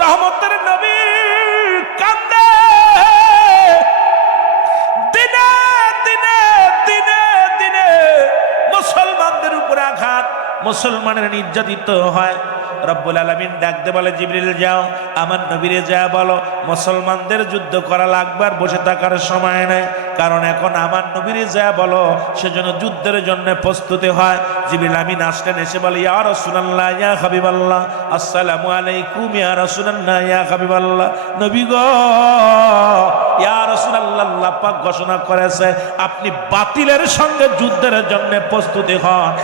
রহমতের নবী কান্দে, দিনে দিনে দিনে দিনে মুসলমানদের উপরে আঘাত, মুসলমানের নির্যাতিত হয়। রব্বুল আলামিন ডাকতে বলে, জিবরিল যাও আমার নবীরে যা বলো মুসলমানদের যুদ্ধ করা লাগবে, আর বসে থাকার সময় নাই, কারণ এখন আমার নবীরে যা বলো সেজন্য যুদ্ধের জন্য প্রস্তুতি হয়। জিবরিল আমিন আসলেন, এসে বলে, ইয়া রাসূলুল্লাহ ইয়া হাবিবাল্লাহ, আসসালামু আলাইকুম ইয়া রাসূলুল্লাহ ইয়া হাবিবাল্লাহ। নবী গো, ইয়া রাসূলুল্লাহ, আল্লাহ পাক ঘোষণা করেছে আপনি বাতিলের সঙ্গে যুদ্ধের জন্য প্রস্তুতি হন,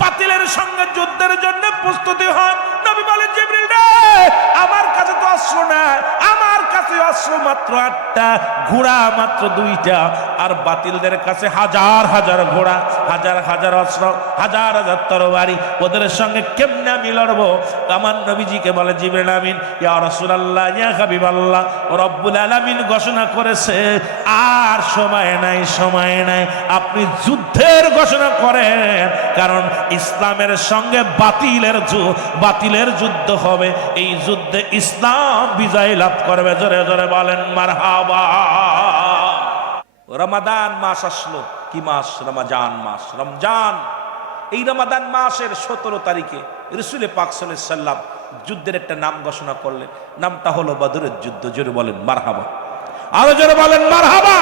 বাতিলের সঙ্গে যুদ্ধের জন্য প্রস্তুতি হন। নবী বলেন, জিবরিল রে, আমার কাছে তো অস্ত্র নাই, আমার কাছে অস্ত্র মাত্র 8টা, ঘোড়া মাত্র 2টা, আর বাতিলদের কাছে হাজার হাজার ঘোড়া, হাজার হাজার অস্ত্র, হাজার হাজার তরবারি, ওদের সঙ্গে কেমনে আমি লড়বো? আমার নবীজিকে বলে জিবরিল আমিন, ইয়া রাসূলুল্লাহ ইয়া হাবিবাল্লাহ, রব্বুল আলামিন ঘোষণা করেছে আর সময় নাই, সময় নাই, আপনি যুদ্ধের ঘোষণা করেন, কারণ ইসলামের সঙ্গে বাতিলের যুদ্ধ হবে। এই যুদ্ধে ইসলাম বিজয় লাভ করবে। জোরে জোরে বলেন মারহাবা। রমাদান মাস আসলো, কি মাস? রমজান মাস, রমজান। এই রমাদান মাসের 17 তারিখে রাসূল পাক সাল্লাল্লাহু আলাইহি সাল্লাম যুদ্ধের একটা নাম ঘোষণা করলেন, নামটা হলো বদরের যুদ্ধ। জোরে বলেন মারহাবা, আরো জোরে বলেন মারহাবা।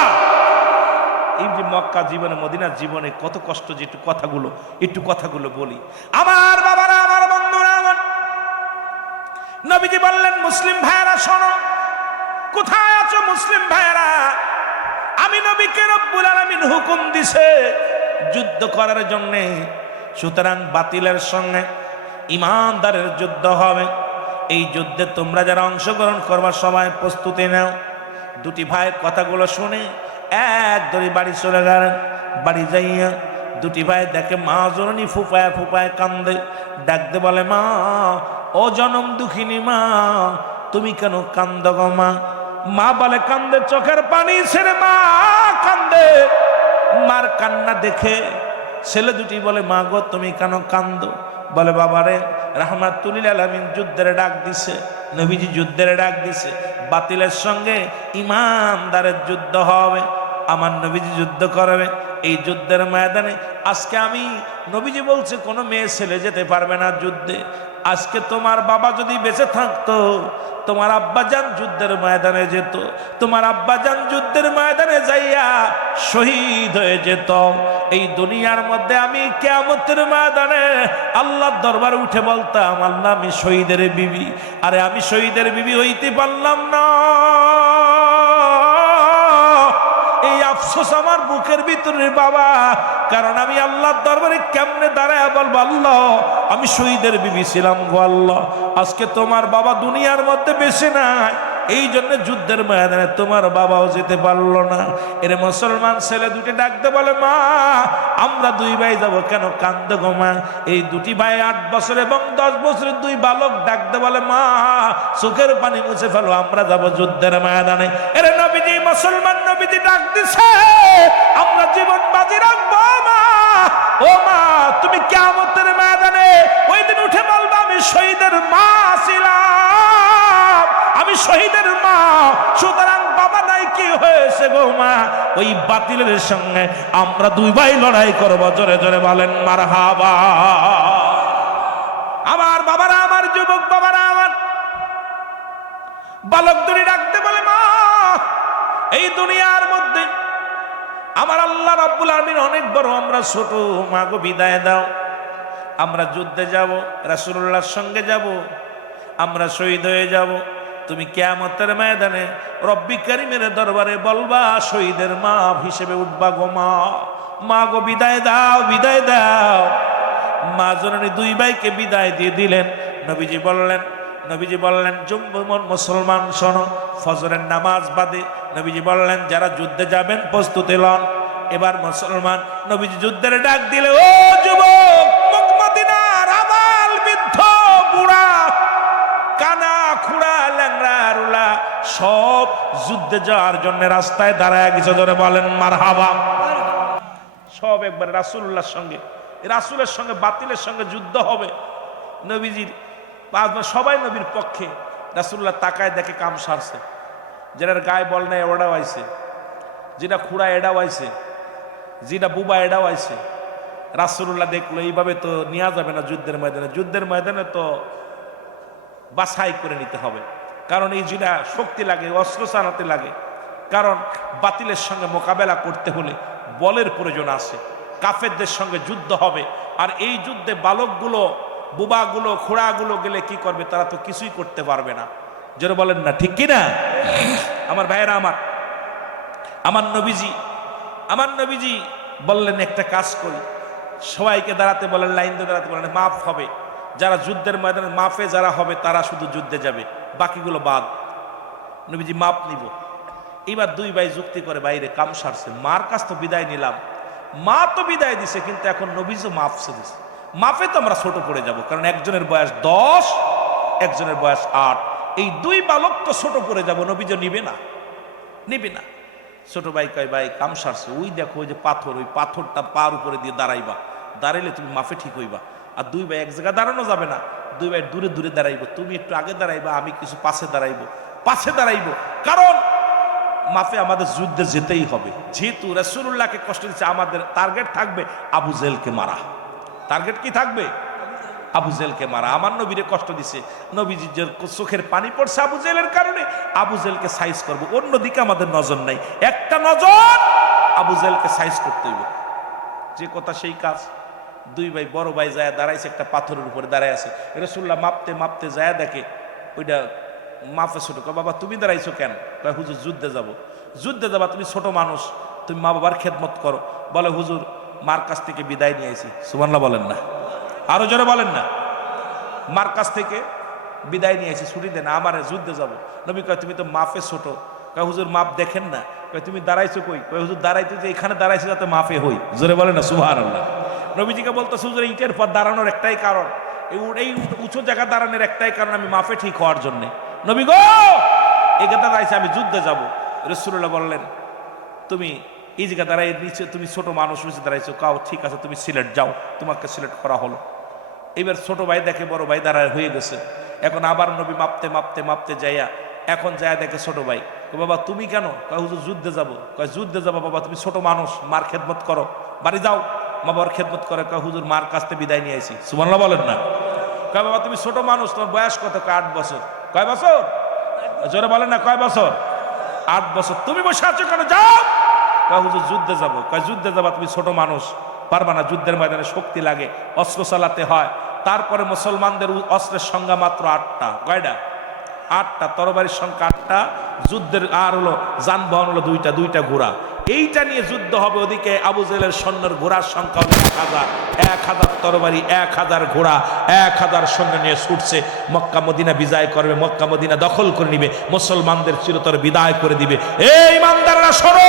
এই যে মক্কা জীবনে, মদিনার জীবনে কত কষ্ট, যে একটু কথাগুলো বলি। আমার বাবারা, আমার বন্ধুরা, আমার নবীজি বললেন, মুসলিম ভাইয়েরা শোনো, কোথায় আছো মুসলিম ভাইয়েরা? আমি নবীকে রব্বুল আলামিন হুকুম দিছে যুদ্ধ করার জন্য, সুতরাং বাতিলের সঙ্গে ইমানদারের যুদ্ধ হবে। এই যুদ্ধে তোমরা যারা অংশগ্রহণ করবার সবাই প্রস্তুতি নাও। দুটি ভাই কথাগুলো শুনে এক দড়ি বাড়ি চলে গেলেন। বাড়ি যাইয়া দুটি ভাই দেখে মা জননী ফুপায় ফুপায় কান্দে। ডাকতে বলে, মা, ও জনম দুঃখিনী মা, তুমি কেন কান্দ গো মা? মা বলে, কান্দে চোখের পানি ছেড়ে মা কান্দে। মার কান্না দেখে ছেলে দুটি বলে, মা গো তুমি কেন কান্দো? বলে, বাবারে, রাহমাতুল লিল আলামিন যুদ্ধের ডাক দিছে, নবীজি যুদ্ধের ডাক দিছে, বাতিলের সঙ্গে ইমানদারের যুদ্ধ হবে, আমার নবীজি যুদ্ধ করবে। এই যুদ্ধের ময়দানে আজকে আমি, নবীজি বলছে কোনো মেয়ে ছেলে যেতে পারবে না যুদ্ধে। আজকে তোমার বাবা যদি বেঁচে থাকতো, তোমার আব্বাজান যুদ্ধের ময়দানে যেত, তোমার আব্বাজান যুদ্ধের ময়দানে যাইয়া শহীদ হয়ে যেত। এই দুনিয়ার মধ্যে আমি কিয়ামতের ময়দানে আল্লাহর দরবারে উঠে বলতাম, আল্লাহ আমি শহীদের বিবি, আরে আমি শহীদের বিবি হইতে পারলাম না। এই আফসোস আমার বুকের ভিতরে বাবা, কারণ আমি আল্লাহর দরবারে কেমনে দাঁড়ায় বলবো, আল্লাহ আমি শহীদের বিবি ছিলাম গো আল্লাহ, আজকে তোমার বাবা দুনিয়ার মধ্যে বেঁচে নাই, এই জন্য যুদ্ধের ময়দানে তোমার বাবাও যেতে পারলো না। এর মুসলমান ছেলে দুটি ডাকতে বলে, মা আমরা দুই ভাই যাব, কেন কান্দে গো মা? এই দুটি ভাই 8 বছর এবং 10 বছরের 2 বালক ডাকতে বলে, মা চোখের পানি মুছে ফেলো, আমরা যাব যুদ্ধের ময়দানে। এর নবীজি, মুসলমান নবীজি ডাক দিছে, আমরা জীবন বাজি রাখবো মা। ও মা, তুমি কিয়ামতের ময়দানে ওই দিন উঠে বলবা, আমি শহীদের মা ছিলাম, আমি শহীদের মা। সুতরাং বাবা নাই, কি হয়েছে গো মা? ওই বাতিলের সঙ্গে আমরা 2 ভাই লড়াই করবো। জোরে জোরে বলেন মারহাবা। আমার বাবারা, আমার যুবক বাবারা, আমার বালক দুটি ডাকতে বলে, মা এই দুনিয়ার মধ্যে আমার আল্লাহ রাব্বুল আলামিন অনেক বড়, আমরা ছোট, মা গো বিদায় দাও। আমরা যুদ্ধে যাব, রাসূলুল্লাহর সঙ্গে যাব, আমরা শহীদ হয়ে যাব। তুমি কিয়ামতের ময়দানে রব্বি কারীমের দরবারে বলবা, শহীদের মা হিসেবে উঠবা গো মা। মা গো বিদায় দাও, বিদায় দাও। মা জননী 2 ভাইকে বিদায় দিয়ে দিলেন। নবীজি বললেন, মুসলমান শোনো, ফজরের নামাজ বাদে নবীজি বললেন, যারা যুদ্ধে যাবেন প্রস্তুতি লন। এবার মুসলমান নবীজি যুদ্ধের ডাক দিলে, ও যুবক, মদিনার আবাল বৃদ্ধ বুড়া কানা খুড়া ল্যাংড়া রুলা সব যুদ্ধে যাওয়ার জন্য রাস্তায় দাঁড়ায় গেছে। ধরে বলেন মারহাবা। সব একবার রাসূলুল্লাহর সঙ্গে, রাসূলের সঙ্গে বাতিলের সঙ্গে যুদ্ধ হবে। নবীজির সবাই নবীর পক্ষে। রাসূলুল্লাহ তাকায় দেখে কাম সারছে, যেটার গায়ে বল নাই ওটাও আইছে, যেটা খুঁড়া এটাও আইছে, যেটা বুবা এটাও আইছে। রাসূলুল্লাহ দেখলো এইভাবে তো নেওয়া যাবে না যুদ্ধের ময়দানে, যুদ্ধের ময়দানে তো বাছাই করে নিতে হবে, কারণ এই যেটা শক্তি লাগে, অস্ত্র চালাতে লাগে, কারণ বাতিলের সঙ্গে মোকাবেলা করতে হলে বলের প্রয়োজন আছে। কাফেরদের সঙ্গে যুদ্ধ হবে, আর এই যুদ্ধে বালকগুলো, বুবাগুলো, খোড়াগুলো গেলে কি করবে? তারা তো কিছুই করতে পারবে না। যেন বলেন না, ঠিক কিনা? আমার ভাইয়েরা, আমার নবীজি বললেন একটা কাজ করি, সবাইকে দাঁড়াতে বলেন, লাইন দিয়ে দাঁড়াতে বলেন, মাফ হবে যারা যুদ্ধের ময়দানে, মাফে যারা হবে তারা শুধু যুদ্ধে যাবে, বাকিগুলো বাদ। নবীজি মাপ নিব। এবার দুই ভাই যুক্তি করে বাইরে কাম সারছে, মার কাছ তো বিদায় নিলাম, মা তো বিদায় দিছে, কিন্তু এখন নবীজও মাফসে দিছে, মাফে তো আমরা ছোট পড়ে যাব, কারণ একজনের বয়স 10, একজনের বয়স 8, এই দুই বালক তো ছোট পড়ে যাব, নবীজও নিবে না। ছোট ভাই কয়, ভাই কাম সারছে, ওই দেখো ওই যে পাথর, ওই পাথরটা পার উপরে দিয়ে দাঁড়াইবা, দাঁড়াইলে তুমি মাফে ঠিক হইবা। আর দুই ভাই এক জায়গায় দাঁড়ানো যাবে না, দুই ভাই দূরে দূরে দাঁড়াইবো, তুমি একটু আগে দাঁড়াইবা, আমি কিছু পাশে দাঁড়াইবো, কারণ মাফে আমাদের যুদ্ধে যেতেই হবে। যেহেতু রাসূলুল্লাহকে কষ্ট দিচ্ছে, আমাদের টার্গেট থাকবে আবু জেলকে মারা। টার্গেট কি থাকবে? আবু জেলকে মারা। আমার নবীরে কষ্ট দিছে, নবীজির চোখের পানি পড়ছে আবু জেলের কারণে, আবু জেলকে সাইজ করবো, অন্যদিকে আমাদের নজর নাই, একটা নজর আবু জেলকে সাইজ করতে হইব। যে কথা সেই কাজ। দুই ভাই, বড় ভাই যায় দাঁড়াইছে একটা পাথরের উপরে দাঁড়ায় আছে, রাসূলুল্লাহ মাপতে যায় দেখে ওইটা মাফে ছোট। বাবা তুমি দাঁড়াইছো কেন? হুজুর যুদ্ধে যাবা, তুমি ছোট মানুষ, তুমি মা বাবার খেদমত করো। বলে হুজুর মার কাছ থেকে বিদায় নিয়ে আইছি। সুবহানাল্লাহ বলেন না, আরো জোরে বলেন না। মার কাছ থেকে বিদায় নিয়ে আইছি, ছুটি দেন, আমার যুদ্ধে যাব। নবী কয় তুমি তো মাফে ছোট। কয় হুজুর মাপ দেখেন না। কয় তুমি দাঁড়াইছো কই? কয় হুজুর দাঁড়াইতে যে এখানে দাঁড়াইছি যাতে মাফে হই। জোরে বলেন না সুবহানাল্লাহ। নবীজিকে বলতেছে হুজুর ইটের পর দাঁড়ানোর একটাই কারণ, এই উঁচু জায়গা দাঁড়ানোর একটাই কারণ, আমি মাফে ঠিক হওয়ার জন্যে। নবী গো এখানে দাঁড়াইছে, আমি যুদ্ধে যাব। রাসূলুল্লাহ বললেন তুমি এই জায়গা দাঁড়াই নিচে, তুমি ছোট মানুষ নিচে দাঁড়াইছো, কাও ঠিক আছে, তুমি সিলেট যাও, তোমাকে সিলেক্ট করা হলো। এবার ছোট ভাই দেখে বড় ভাই দাঁড়ায় হয়ে গেছে, এখন আবার নবী মাপতে যাইয়া এখন যায় দেখে ছোট ভাই। বাবা তুমি কেন? কয় হুজুর যুদ্ধে যাব। কয় যুদ্ধে যাবো বাবা, তুমি ছোট মানুষ, মার খেদমত করো, বাড়ি যাও, মা বাবার খেদমত করে। কয় হুজুর মার কাছ থেকে বিদায় নিয়ে আইছি। সুবহানাল্লাহ বলেন না। কয় বাবা তুমি ছোট মানুষ, তোমার বয়স কত? কয় 8 বছর। কয় বছর? জোরে বলেন না, কয় বছর? 8 বছর। তুমি বসে আছো কেন? যাও। কয় হুজুর যুদ্ধে যাব। কয় যুদ্ধে যাবা, তুমি ছোট মানুষ, পারবা না, যুদ্ধের ময়দানে শক্তি লাগে, অস্ত্র চালাতে হয়। তারপরে মুসলমানদের অস্ত্রের সংখ্যা মাত্র 8টা। কয়টা? 8টা। তরবারির সংখ্যা 8টা, যুদ্ধের আর হলো যানবাহন হলো 2টা ঘোড়া। এইটা নিয়ে যুদ্ধ হবে। ওদিকে আবু জেলের সৈন্যের ঘোড়ার সংখ্যা হলো 1000 তরবারি, 1000 ঘোড়া, 1000 সৈন্য নিয়ে ছুটছে। মক্কা মদিনা বিজয় করবে, মক্কা মদিনা দখল করে নিবে, মুসলমানদের চিরতরে বিদায় করে দিবে। এই ইমানদাররা শোনো,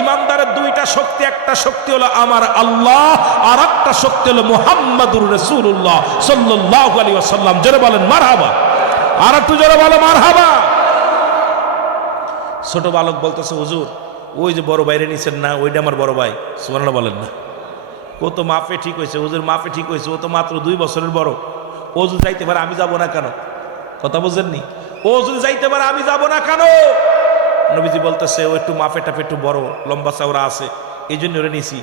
ইমানদারের 2টা শক্তি, একটা শক্তি হলো আমার আল্লাহ, আর একটা শক্তি হলো মুহাম্মাদুর রাসূলুল্লাহ সাল্লাল্লাহু আলাইহি ওয়াসাল্লাম। জোরে বলেন মারহাবা। আর একটু জোরে বলো মারহাবা। ছোট বালক বলতেছে হুজুর ওই যে বড় বাইরে নিছেন না, ওইটা আমার বড় ভাই। সুবহানাল্লাহ বলেন না। ও তো মাফে ঠিক হয়েছে। হুজুর মাফে ঠিক হয়েছে, ও তো মাত্র 2 বছরের বড়। ও যদি যাইতে পারে আমি যাব না কেন? কথা বুঝেননি? ও যদি যাইতে পারে আমি যাব না কেন? নবীজি বলতেছে ও একটু মাফে টাফে একটু বড়, লম্বা চওড়া আছে, এই জন্য ওরে নিছি।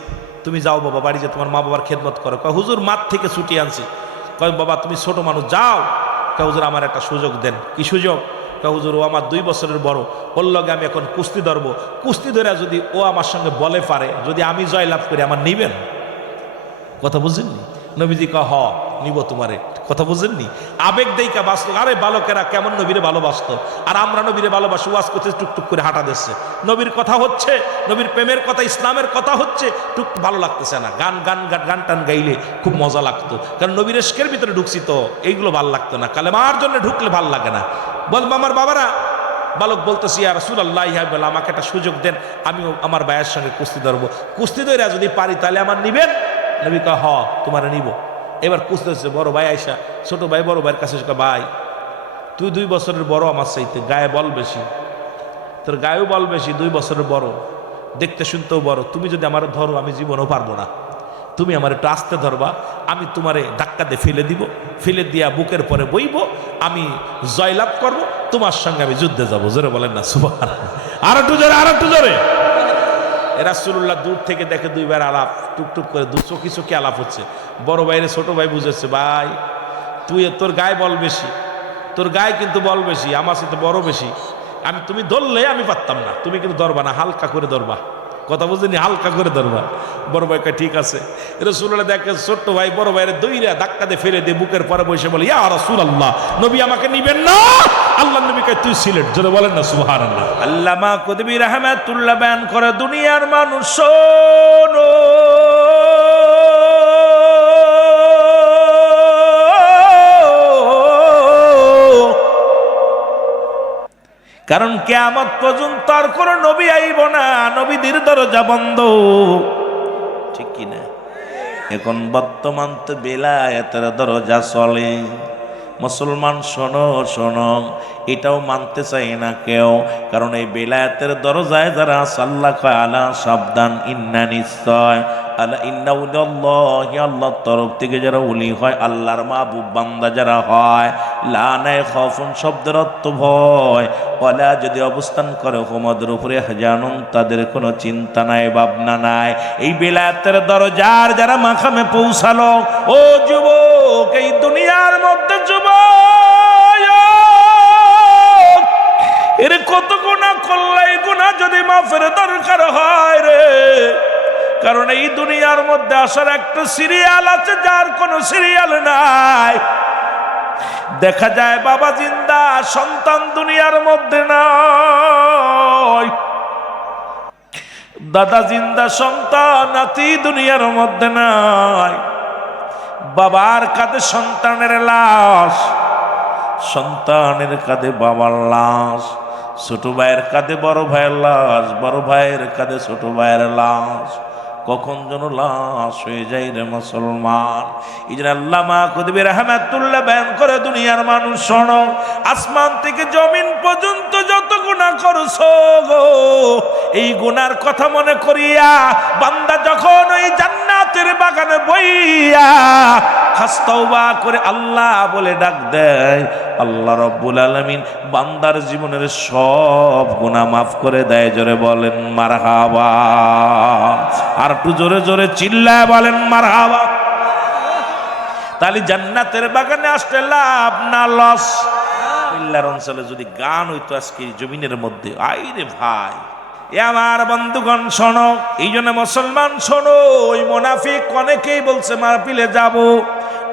তুমি যাও বাবা, বাড়ি যে তোমার মা বাবার খেদমত করো। কয় হুজুর মাঠ থেকে ছুটি আনছি। কয় বাবা তুমি ছোট মানুষ, যাও। কয় হুজুর আমার একটা সুযোগ দেন। কি সুযোগ? কয় হুজুর ও আমার 2 বছরের বড়, ওর লগে আমি এখন কুস্তি ধরবো, কুস্তি ধরে যদি ও আমার সঙ্গে বলে পারে, যদি আমি জয়লাভ করি, আমার নিবেন? কথা বুঝেননি? নবীজি কয় হ নিব তোমারে। কথা বুঝেননি? আবেগ দেইকা বাঁচত। আরে বালকেরা কেমন নবীরে ভালোবাসত, আর আমরা নবীরে ভালোবাসি, ওয়াজ করতে টুকটুক করে হাঁটা দিচ্ছে। নবীর কথা হচ্ছে, নবীর প্রেমের কথা, ইসলামের কথা হচ্ছে, টুক ভালো লাগতেছে না। গান টান গাইলে খুব মজা লাগতো, কারণ নবীর ইশকের ভিতরে ঢুকছি তো এইগুলো ভাল লাগতো না। কালেমার জন্য ঢুকলে ভাল লাগে না। বলবো আমার বাবারা, বালক বলতেছি ইয়া রাসূলুল্লাহ, বলে আমাকে একটা সুযোগ দেন, আমিও আমার ভাইয়ের সঙ্গে কুস্তি ধরবো, কুস্তি ধরে যদি পারি তাহলে আমার নিবেন? নবী কয় হ তোমার নিব। এবার কুস্তি হচ্ছে। বড় ভাই আইসা ছোট ভাই বড় ভাইয়ের কাছে ভাই তুই 2 বছরের বড়, আমার চাইতে গায়ে বল বেশি, তোর গায়েও বল বেশি, 2 বছরের বড়, দেখতে শুনতেও বড়, তুমি যদি আমার ধরো আমি জীবনও পারবো না। তুমি আমার একটু আস্তে ধরবা, আমি তোমারে ধাক্কা দিয়ে ফেলে দিব, ফেলে দিয়া বুকের পরে বইব, আমি জয়লাভ করব, তোমার সঙ্গে আমি যুদ্ধে যাবো। জোরে বলেন না সুবহানাল্লাহ। আর একটু জোরে, আর একটু জোরে। রাসূলুল্লাহ দূর থেকে দেখে দুইবার আলাপ, টুকটুক করে দু চোখি চোখি আলাপ হচ্ছে। বড় ভাইরে ছোট ভাই বুঝেছে, ভাই তুই তোর গায়ে বল বেশি, তোর গায়ে কিন্তু বল বেশি, আমার সাথে বড় বেশি, তুমি ধরলে আমি পারতাম না, তুমি কিন্তু ধরবা না, হালকা করে ধরবা, কথা বুঝিনি, হালকা করে ধরবা। বড় ভাই কয় ঠিক আছে। রাসূলুল্লাহ দেখে ছোট্ট ভাই বড় ভাইয়ের দইরা ধাক্কা দিয়ে ফেলে দিয়ে বুকের পরে বসে বলে, ইয়া রাসূলুল্লাহ, নবী আমাকে নিবেন না? আল্লাহ নবী কয় তুই সিলেট। জোরে বলেন না সুবহানাল্লাহ। আল্লামা কুতুবী রাহমাতুল্লাহ বয়ান করে, দুনিয়ার মানুষ শোনো, কারণ কিয়ামত পর্যন্ত আর কোন নবী আইব না, নবীদের দরজা বন্ধ, ঠিক কি না? এখন বর্তমান তো বেলায়েতের দরজা চলে। মুসলমান শোনো শোনো, এটাও মানতে চাই না কেউ, কারণ এই বেলায়েতের দরজায় যারা আল্লাহ কয় আলা সাবধান, ইন্না নিশ্চয়, আলা ইন্না উলিয়াল্লাহি, আল্লাহর তরফ থেকে যারা উলি হয়, আল্লাহর মাহবুব বান্দা যারা হয়, লা নাই খাউফুন শব্দের অর্থ ভয়, ওয়ালা যদি অবস্থান করে হুমদের উপরে হাজানুন, তাদের কোনো চিন্তা নাই, ভাবনা নাই। এই বেলায়েতের দরজার যারা মাকামে পৌঁছালো, ও যুবক, এই দুনিয়ার মধ্যে যুবক এর কত গুনাহ করলে, এই গুনাহ যদি মাফের দরকার হয় রে, কারণ এই দুনিয়ার মধ্যে আসার একটা সিরিয়াল আছে, যার কোনো সিরিয়াল নাই। দেখা যায় বাবা জিন্দা, সন্তান দুনিয়ার মধ্যে নাই, দাদা জিন্দা, সন্তান নাতি দুনিয়ার মধ্যে নাই। বাবার কাঁধে সন্তানের লাশ, সন্তানের কাঁধে বাবার লাশ, ছোট ভাইয়ের কাঁধে বড় ভাইয়ের লাশ, বড় ভাইয়ের কাঁধে ছোট ভাইয়ের লাশ, কখন যেন লাশ হয়ে যায় রে মুসলমান। এই জন্য আল্লামা কুতুবী রাহমাতুল্লাহ বয়ান করে, দুনিয়ার মানুষ শোনো, আসমান থেকে জমিন পর্যন্ত যত গুনাহ করছো গো, এই গুনার কথা মনে করিয়া বান্দা যখন ওই জান্নাতের বাগানে বইয়া খাস তওবা করে আল্লাহ বলে ডাক দেয়, আল্লাহ রাব্বুল আলামিন বান্দার জীবনের সব গুনাহ মাফ করে দেয়। জোরে বলেন মারহাবা। আর একটু জোরে জোরে চিল্লায় বলেন মারহাবা। তাহলে জান্নাতের বাগানে আসতে লাভ না লস? আল্লাহর অঞ্চলে যদি গান হইতো আজকে জমিনের মধ্যে, আইরে ভাই, এ আমার বন্ধুগণ শোনো, এই জন্য মুসলমান শোনো, ওই মুনাফিক অনেকেই বলছে মাহফিলে যাব,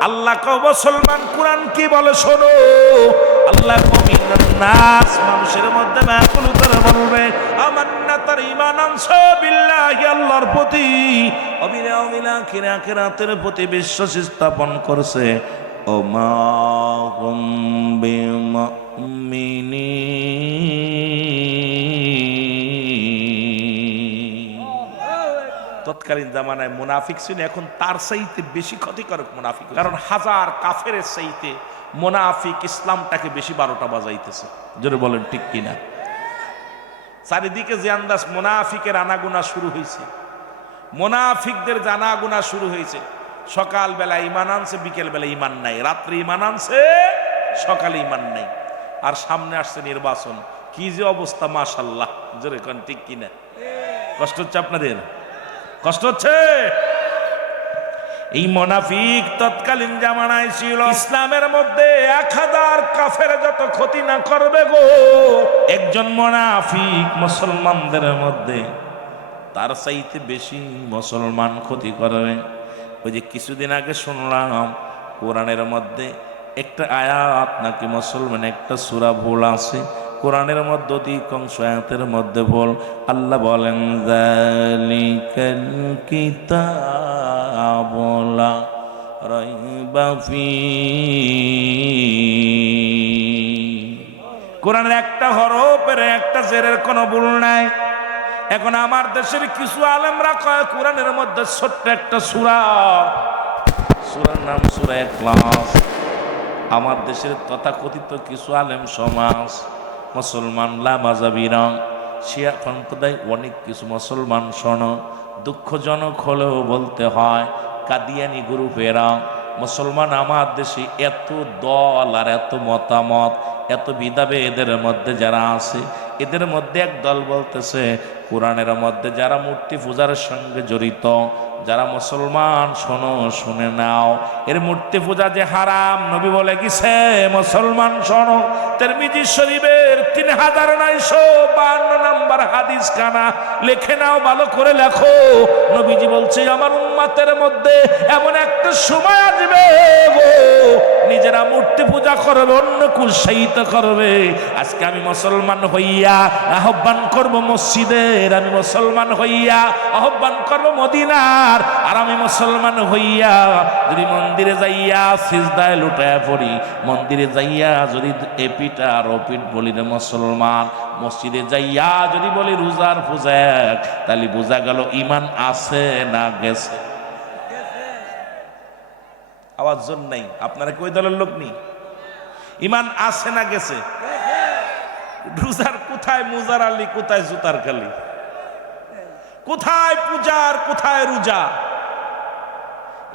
আল্লাহ কও মুসলমান কোরআন কি বলে শোনো, আল্লাহ কমিনান নাস, মানুষের মধ্যে মাকুলু তারা বলবে আমান্না, তার ঈমান আনছে বিল্লাহি, আল্লাহর প্রতি, অবিলা আখিরাতের প্রতি বিশ্বাস স্থাপন করছে, ও মা হুম বিমুমিনিন। তৎকালীন জামানায় মুনাফিক ছিল, এখন তার চাইতে বেশি ক্ষতিকারক মুনাফিক, কারণ হাজার কাফেরের চাইতে মুনাফিক ইসলামটাকে বেশি 12টা বাজাইতেছে। জোরে বলেন ঠিক কিনা? চারিদিকে যে আন্দাজ মুনাফিকের আনাগুনা শুরু হয়েছে, মুনাফিকদের জানাগুনা শুরু হয়েছে। সকাল বেলা ঈমান আনছে, বিকেল বেলা ঈমান নাই, রাত্রে ঈমান আনছে, সকালে ঈমান নাই। আর সামনে আসছে নির্বাচন, কি যে অবস্থা মাশাআল্লাহ। জোরে কোন ঠিক কিনা? কষ্ট হচ্ছে আপনাদের? কষ্ট হচ্ছে? এই মুনাফিক তৎকালীন জামানায় ছিল। ইসলামের মধ্যে 1000 কাফের যত ক্ষতি না করবে গো, একজন মুনাফিক মুসলমানদের মধ্যে তার চাইতে বেশি মুসলমান ক্ষতি করবে। ওই যে কিছুদিন আগে শুনলাম কোরআনের মধ্যে একটা আয়াত নাকি মুসলমান একটা সূরা ভুল আছে, কোরআনের মধ্যে অধিকাংশ আয়াতের মধ্যে ভুল। আল্লাহ বলেন যালিকাল কিতাবু লা রাইবা ফীহি, কোরআনের একটা হরফের একটা জেরের কোনো ভুল নাই। এখন আমার দেশের কিছু আলেমরা কয় কোরআনের মধ্যে ছোট্ট একটা সূরা, সূরার নাম সূরা ইখলাস। আমার দেশের তথাকথিত কিছু আলেম সমাজ, মুসলমান লামাজাবিরা, শিয়া সম্প্রদায়, অনেক কিছু মুসলমান শোনো, দুঃখজনক হলেও বলতে হয়, কাদিয়ানি গ্রুপেরা মুসলমান আমার দেশে এত দল আর এত মতামত এত বিধাভেদের মধ্যে যারা আছে, এদের মধ্যে এক দল বলতেছে কোরআনের মধ্যে যারা মূর্তি পূজার সঙ্গে জড়িত, যারা মুসলমান শোনো, শুনে নাও, এর মূর্তি পূজা যে হারাম নবী বলে গেছে। মুসলমান শোনো, তিরমিজি শরীফের 3952 নম্বর হাদিস খানা লিখে নাও, ভালো করে লেখো। নবীজি বলছে আমার উম্মতের মধ্যে এমন একটা সময় আসবে গো, নিজেরা মূর্তি পূজা করবে, অন্যকে উৎসাহিত করবে। আজকে আমি মুসলমান হইয়া আহ্বান করব মসজিদের, আমি মুসলমান হইয়া আহ্বান করব মদিনার, আর আমি মুসলমান হইয়া যদি মন্দিরে যাইয়া সিজদায় লুটায়া পড়ি, মন্দিরে যাইয়া যদি এপিট আর ওপিট বলি রে মুসলমান, মসজিদে যাইয়া যদি বলি রোজার পূজাক, তাহলে বোঝা গেল ইমান আছে না গেছে। আওয়াজ জোর নাই, আপনারা কই দলের লোক নি? ইমান আছে না গেছে? রোজার কোথায় মুজার আলী, কোথায় জুতার কালি, কোথায় পূজার কোথায় রোজা?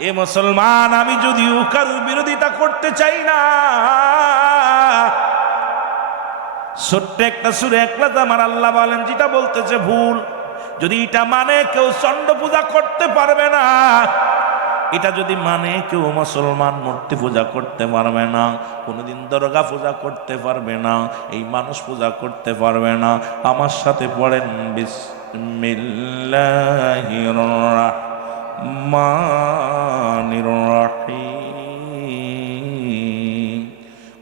এ মুসলমান, আমি যদিও কারোর বিরোধিতা করতে চাই না, ছোট্ট একটা সূরা ইখলাস আমার আল্লাহ বলেন যেটা বলতেছে ভুল, যদি এটা মানে কেউ চন্ড পূজা করতে পারবে না, এটা যদি মানে কেউ মুসলমান মূর্তি পূজা করতে পারবে না, কোনোদিন দরগা পূজা করতে পারবে না, এই মানুষ পূজা করতে পারবে না, আমার সাথে পড়েন বিসমিল্লাহির রাহমানির রাহিম।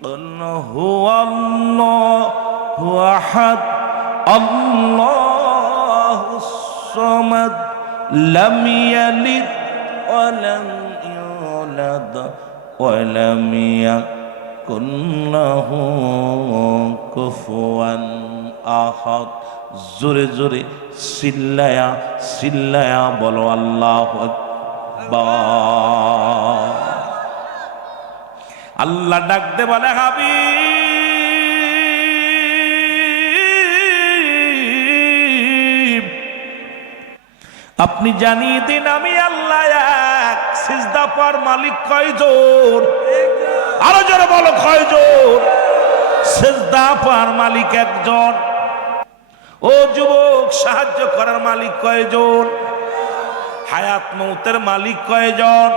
কুল হুয়াল্লাহু আহাদ আল্লাহুস সামাদ লাম ইয়ালিদ ওয়ালাম ইউলাদ ওয়ালাম ইয়াকুন লাহু কুফুয়ান আহাদ। জোরে জোরে চিল্লায়া চিল্লায়া বলো আল্লাহু আকবার। আল্লাহ ডাক দে বলে হাবিব আপনি জানিয়ে দিন আমি আল্লাহ এক। সিজদা পাওয়ার মালিক কয়জন? আরো জোরে বলো কয়জন? সিজদা পাওয়ার মালিক একজন। ও যুবক, সাহায্য করার মালিক কয়জন? হায়াত মৌতের মালিক কয়জন?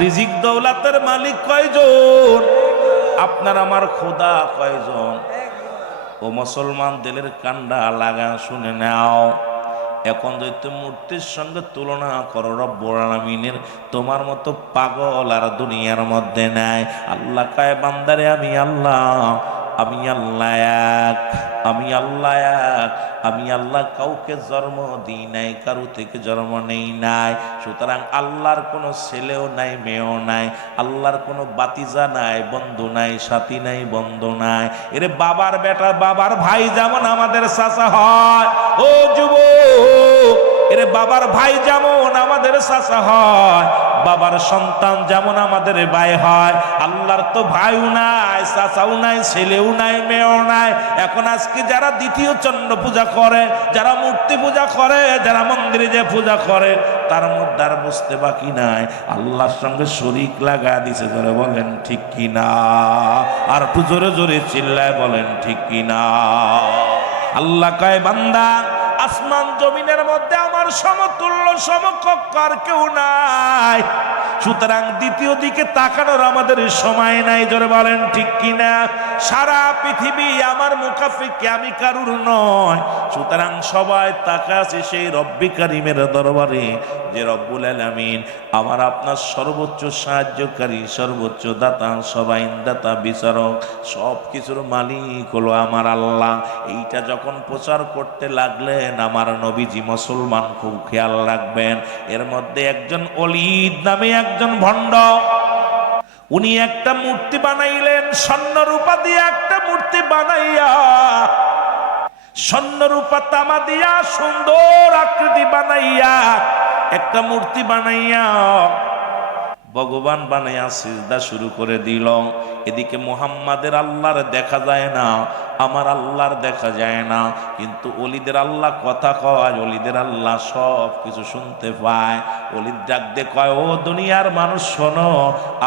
রিজিক দৌলাতের মালিক কয়জন? আপনার আমার খোদা কয়জন? ও মুসলমান, দিলের কান্ডা লাগা শুনে নাও। এখন যদি তুমি মূর্তির সঙ্গে তুলনা করো রব্বুল আলামিনের, তোমার মতো পাগল আর দুনিয়ার মধ্যে নাই। আল্লাহ কয় বান্দারে আমি আল্লাহ, আমি আল্লাহ এক, আমি আল্লাহ এক, আমি আল্লাহ কাউকে জন্ম দিই নাই, কারো থেকে জন্ম নেই নাই। সুতরাং আল্লাহর কোনো ছেলেও নাই, মেয়েও নাই, আল্লাহর কোনো বাতিজা নাই, বন্ধু নাই, সাথী নাই, বন্ধু নাই। এর বাবার বেটা, বাবার ভাই যেমন আমাদের চাচা হয়, ও যুবক, এর বাবার ভাই যেমন আমাদের চাচা হয়, বাবার সন্তান যেমন আমাদের ভাই হয়, আল্লাহর তো ভাইও নাই, চাচাও নাই, ছেলেও নাই, মেয়েও নাই। এখন আজকে যারা দ্বিতীয় চন্দ্র পূজা করে, যারা মূর্তি পূজা করে, যারা মন্দিরে যে পূজা করে, তার মধ্যে আর বুঝতে বাকি নাই আল্লাহর সঙ্গে শরীক লাগা দিছে। ধরে বলেন ঠিক কিনা? আর একটু জোরে জোরে চিল্লায় বলেন ঠিক কিনা? আল্লাহ কয় বান্দা, আসমান জমিনের মধ্যে আমার সমতুল্য সমকক্ষ আর কেউ নাই। সুতরাং দ্বিতীয় দিকে তাকানোর আমাদের সময় নাই। জোরে বলেন ঠিক কিনা? সারা পৃথিবী আমার মুখাফিকে, আমি কারুর নয়। সুতরাং সবাই তাকাছে সেই রব্বি কারিমের দরবারে, যে রব্বুল আলামিন আমার আপনার সর্বোচ্চ সাহায্যকারী, সর্বোচ্চ দাতা, সবাই দাতা, বিচারক, সব কিছুর মালিক হলো আমার আল্লাহ। এইটা যখন প্রচার করতে লাগলেন আমার নবীজি, মুসলমান খুব খেয়াল রাখবেন, এর মধ্যে একজন অলিদ নামে একজন ভণ্ড, উনি একটা মূর্তি বানাইলেন, স্বর্ণ রূপা দিয়ে একটা মূর্তি বানাইয়া, স্বর্ণ রূপা তামা দিয়া সুন্দর আকৃতি বানাইয়া একটা মূর্তি বানাইয়া ভগবান বানাইয়া সিজদা শুরু করে দিল। এদিকে মুহাম্মাদের আল্লাহর দেখা যায় না, আমার আল্লাহর দেখা যায় না, কিন্তু অলিদের আল্লাহ কথা কয়, অলিদের আল্লাহ সব কিছু শুনতে পায়। অলিদ ডাক দিয়ে কয়, ও দুনিয়ার মানুষ শোনো,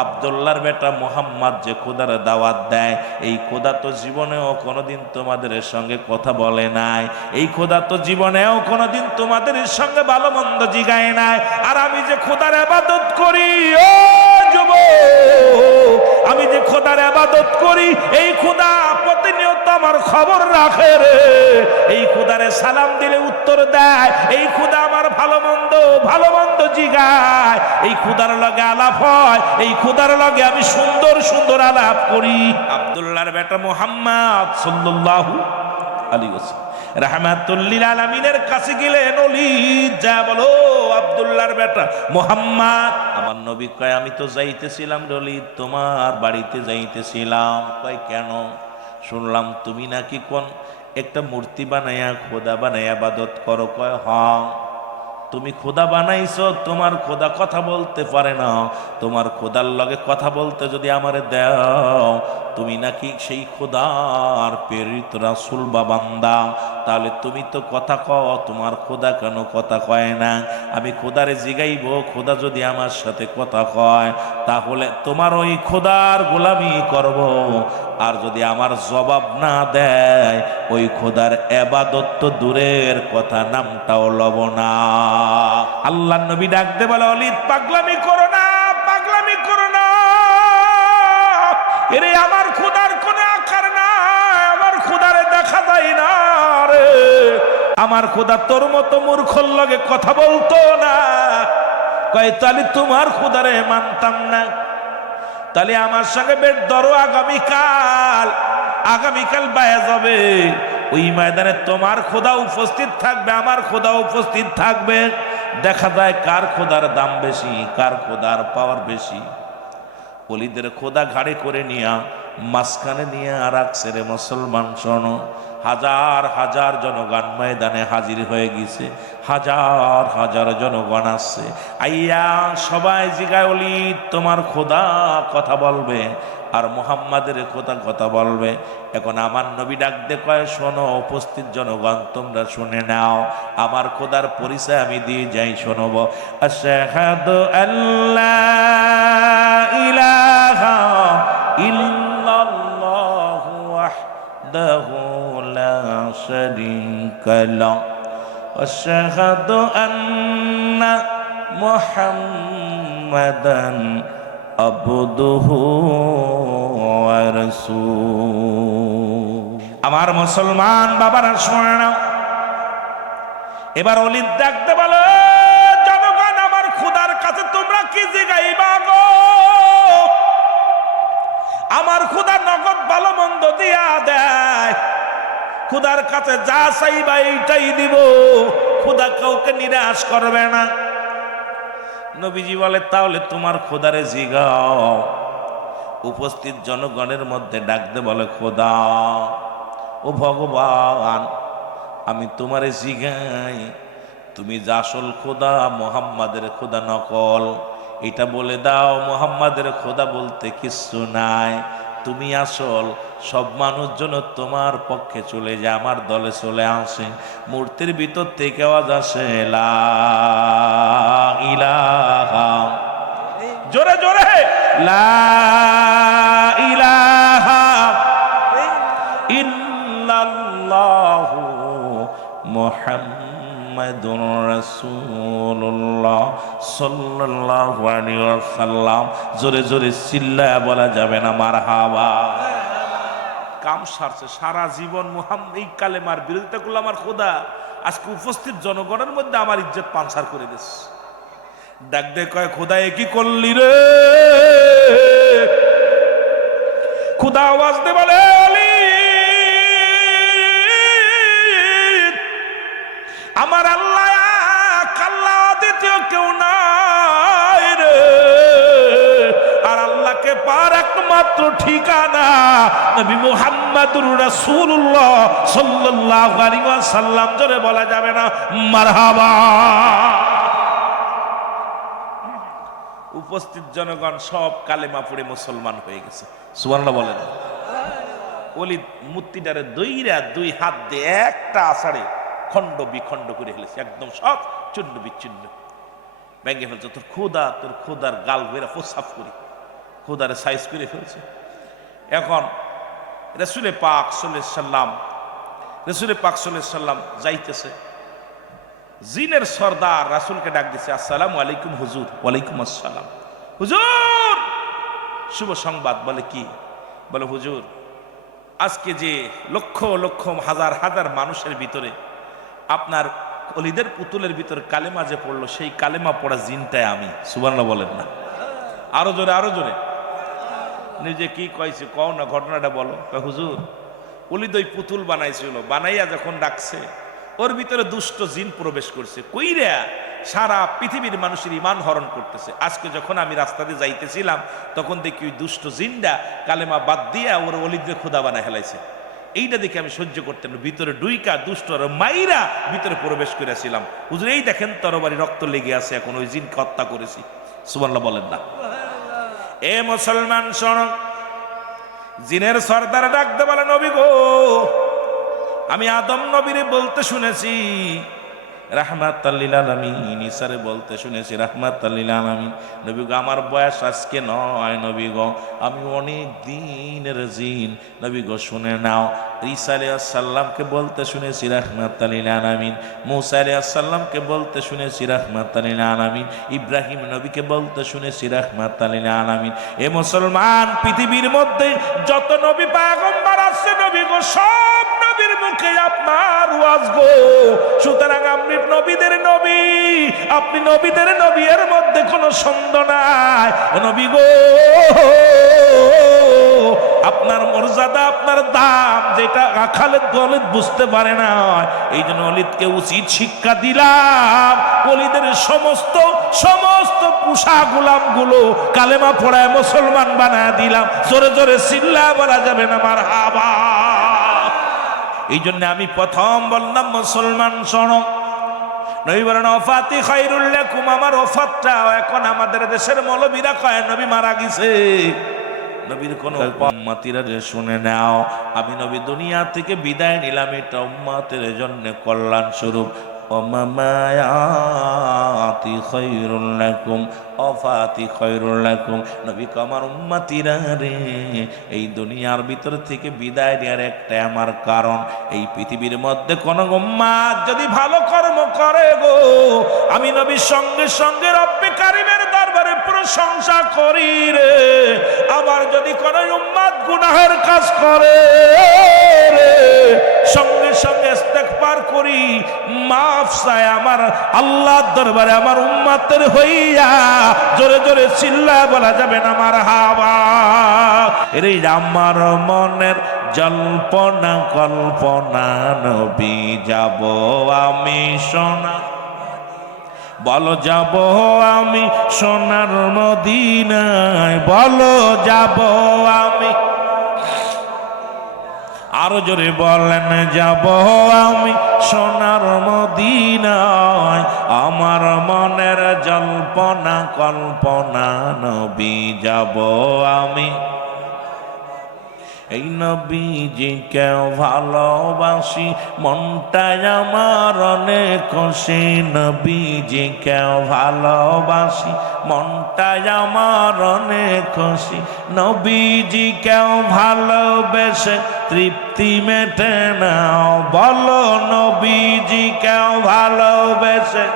আব্দুল্লাহর বেটা মুহাম্মদ যে খোদার দাওয়াত দেয়, এই খোদা তো জীবনেও কোনোদিন তোমাদের সঙ্গে কথা বলে নাই, এই খোদা তো জীবনেও কোনোদিন তোমাদের সঙ্গে ভালো মন্দ জিগায় নাই। আর আমি যে খোদার ইবাদত করি, ও যুবক, আমি যে খোদার ইবাদত করি, এই খোদা প্রতিনিয়ত আমার খবর রাখে রে। এই খোদারে সালাম দিলে উত্তর দেয়, এই খোদা আমার ভালো মন্দ জিগায়, এই খোদার লগে আলাপ হয়, এই খোদার লগে আমি সুন্দর সুন্দর আলাপ করি। আব্দুল্লাহর বেটা মুহাম্মদ সাল্লাল্লাহু আলাইহি ওয়াসাল্লাম রাহমাতুল লিল আলামিনের কাছে গেলেন। ওলীদ যা বলো, আব্দুল্লাহর বেটা মুহাম্মদ, আমার নবী কয়, আমি তো যাইতেছিলাম ওলীদ, তোমার বাড়িতে যাইতেছিলাম। কয় কেন? শুনলাম তুমি নাকি কোন একটা মূর্তি বানাইয়া খোদা বানাইয়া ইবাদত করো। কয় হ্যাঁ। তুমি খোদা বানাইছো, তোমার খোদা কথা বলতে পারে না, তোমার খোদার লগে কথা বলতে যদি আমারে দাও, তুমি নাকি সেই খোদার প্রেরিত রাসূল বা বান্দা, তাহলে তুমি তো কথা কও, তোমার খোদা কেন কথা কয় না? আমি খোদারে জিগাইব, খোদা যদি আমার সাথে কথা কয়, তাহলে তোমার ওই খোদার গোলামি করব, আর যদি আমার জবাব না দেয়, ওই খোদার ইবাদত তো দূরের কথা, নামটাও লব না। আল্লাহর নবী ডাক দে বলে, ওলীদ পাগলামি করো না, পাগলামি করো না। এরে আমার খোদার কোন আকার না, আমার খোদারে দেখা যায় না রে। আমার খোদা তোর মতো মূর্খর লগে কথা বলতো না। কয় তাহলে তোমার খোদারে মানতাম না, তাহলে আমার সঙ্গে বেট ধরো, আগামীকাল বায়া যাবে, ওই ময়দানে তোমার খোদা উপস্থিত থাকবে, আমার খোদা উপস্থিত থাকবে। দেখা যায় কার খোদার দাম বেশি, কার খোদার পাওয়ার বেশি। ওলীদের খোদা ঘাড়ে করে নিয়া মাঝখানে নিয়ে রাখছে রে মুসলমান। শোনো, হাজার হাজার জনগণ ময়দানে হাজির হয়ে গেছে, হাজার হাজার জনগণ আসছে। আইয়া সবাই জিগায়, ওলীদ তোমার খোদা কথা বলবে, আর মুহাম্মাদের খোদা কথা বলবে। এখন আমার নবী ডাক দে কয়, শোনো উপস্থিত জনগণ, তোমরা শুনে নাও, আমার খোদার পরিচয় আমি দিয়ে যাই, শোনব। আশহাদু আল্লা ইলাহা ইল্লাল্লাহু ওয়াহদাহু লা শারীকা লাহু আশহাদু আন্না মুহাম্মাদান আবদুহু ওয়া রাসূলুহু। আমার মুসলমান বাবারা শুনে নাও, এবার ওলীদ ডাকতে বলো, জনগণ আমার খোদার কাছে তোমরা কি জিগাইবা গো? আমার খোদা নগদ ভালো মন্দ দিয়া দেয়, খোদার কাছে যা চাইবা এইটাই দিব, খোদা কাউকে নিরাশ করবে না। নবীজি বলে, তাহলে তোমার খোদারে জিগাও। উপস্থিত জনগণের মধ্যে ডাকতে বলে, খোদা, ও ভগবান, আমি তোমারে জিগাই, তুমি যে আসল খোদা, মুহাম্মাদের খোদা নকল, এটা বলে দাও। মুহাম্মাদের খোদা বলতে কিচ্ছু নাই, তুমি আসল। সব মানুষজন তোমার পক্ষে চলে যায়, আমার দলে চলে আসে। মূর্তির ভিতর থেকে আওয়াজ আসে, লা ইলাহা, জোরে জোরে, লা ইলাহা ইল্লাল্লাহু মুহাম্মাদুর রাসূলুল্লাহ সাল্লাল্লাহু আলাইহি ওয়াসাল্লাম। জোরে জোরে চিল্লায়া বলা যাবে না মারহাবা? কাম সারছে, সারা জীবন মুহাম্মদ এই কালেমার বিরোধিতা করলো আমার খোদা, আজকে উপস্থিত জনগণের মধ্যে আমার ইজ্জত পানসার করে দিস। ডাক দে কয়, খোদা এ কি করলি রে? খোদা আওয়াজ দে বলে, আমার আল্লাহ কাল্লা, দ্বিতীয় কেউ নাই রে, আর আল্লাহকে পার একমাত্র ঠিকানা নবী মুহাম্মাদুর রাসূলুল্লাহ সাল্লাল্লাহু আলাইহি ওয়াসাল্লাম। জোরে বলা যাবে না মারহাবা? উপস্থিত জনগণ সব কালেমা পড়ে মুসলমান হয়ে গেছে, সুবহানাল্লাহ বলেন। অলিদ মূর্তিটারে দইরা দুই হাত দিয়ে একটা আষাঢ়ে খণ্ড বিখণ্ড করে ফেলেছে, একদম সব চূর্ণ বিচ্ছিন্ন ভেঙে ফেলছে। তোর খোদার গাল বেরা প্রসাফ করি খোদারে সাইজ করে ফেলছে। এখন রসুলে পাক সাল্লাল্লাহু সাল্লাম যাইতেছে, জিনের সর্দার রাসূলকে ডাক দিছে, আসসালামু আলাইকুম হুজুর। ওয়ালাইকুম আসসালাম। হুজুর শুভ সংবাদ। বলে কি? বলে হুজুর আজকে যে লক্ষ লক্ষ হাজার হাজার মানুষের ভিতরে আপনার অলিদের পুতুলের ভিতরে কালেমা যে পড়লো, সেই কালেমা পড়া জিনটাই আমি। সুবহানাল্লাহ বলেন না? আরো জোরে, আরো জোরে। নিজে কি কয়েছে কও না, ঘটনাটা বলো। হুজুর অলিদ ওই পুতুল বানাইছিল, বানাইয়া যখন ডাকছে ওর ভিতরে দুষ্ট জিন প্রবেশ করছে, কইরা সারা পৃথিবীর মানুষের ইমান হরণ করতেছে। আজকে যখন আমি রাস্তা দিয়ে যাইতেছিলাম তখন দেখি ওই দুষ্ট জিনটা কালেমা বাদ দিয়া ওর অলিদরে খোদা বানায় হেলাইছে। এইটা দেখে আমি সহ্য করতেন, ভিতরে ডুইকা দুষ্ট মাইরা ভিতরে প্রবেশ করেছিলাম। হুজুর এই দেখেন তরবারি রক্ত লেগে আছে, এখন ওই জিনকে হত্যা করেছি। সুবহানাল্লাহ বলেন না? এ মুসলমান শোন, জিনের সর্দার ডাকতে বলে, নবী গো আমি আদম নবীরে বলতে শুনেছি রাহমাতাল লিল আলামিন, ঈসারে বলতে শুনেছি রাহমাতাল লিল আলামিন। নবী গো আমার বয়স আজকে নয়, নবী গো আমি অনেক দিনের জিন। নবী গো শুনে নাও, ঈসা আলাইহিস সালামকে বলতে শুনেছি রাহমাতাল লিল আলামিন, মূসা আলাইহিস সালামকে বলতে শুনেছি রাহমাতাল লিল আলামিন, ইব্রাহিম নবীকে বলতে শুনেছি রাহমাতাল লিল আলামিন। এ মুসলমান পৃথিবীর মধ্যে যত নবী পয়গম্বর আছে নবী গো সব নবীর মুখে আপনার ওয়াজ গো। সুতরাং আপনি নবীদের নবী, আপনি নবীদের নবী, এর মধ্যে কোনো সন্দেহ নাই। নবী গো আপনার মর্যাদা, আপনার দাম যেটা খালেদ অলিদ বুঝতে পারে না, এই জন্য অলিদকে উচিত শিক্ষা দিলাম। অলিদের সমস্ত পুষা গোলাম গুলো কালেমা পড়ায় মুসলমান বানায় দিলাম। জোরে জোরে চিল্লা বলা যাবে না মারহাবা। এই জন্য আমি প্রথম বললাম মুসলমান শোনো, নবী বলেন ওফাতি খায়রুল লাকুম, আমার ওফাতটা এখন আমাদের দেশের মৌলবীরা কয় নবী মারা গেছে। নবীর কোন উম্মতিরা যে শুনে নাও, আমি নবী দুনিয়া থেকে বিদায় নিলাম, এটা উম্মতের জন্য কল্যাণ স্বরূপ। ওমামায়াতি খায়রুল লাকুম, ওফাতি খায়রুল লাকুম। নবী কো আমার উম্মতিরা রে, এই দুনিয়ার ভিতর থেকে বিদায় নেওয়ার একটা আমার কারণ, এই পৃথিবীর মধ্যে কোন উম্মত যদি ভালো কর্ম করে গো, আমি নবীর সঙ্গে সঙ্গে রব্বে কারিমের দরবারে প্রশংসা করি রে। আবার যদি কোন উম্মত গুনাহের কাজ করে রে, সঙ্গে সঙ্গে ইস্তেগফার করি, মাফ চাই আমার আল্লাহর দরবারে আমার উম্মতের হইয়া। জোরে জোরে চিল্লা বলা যাবে না মারহাবা। এরে আমার মনের জল্পনা কল্পনা, নবী যাব আমি সোনা, বলো যাব আমি সোনার মদিনায়, বলো যাব আমি। আরো জোরে বলেন, যাব আমি সোনার মদিনায়, আমার মনের জল্পনা কল্পনা, নবী যাব আমি। এই নবীজিকে ভালোবাসি, মনটাই আমার অনেক খুশি। নবীজিকে ভালোবাসি, মনটাই আমার অনেক খুশি। নবীজিকে ভালোবেসে তৃপ্তি মেটে নাও, বলো নবীজিকে ভালোবেসে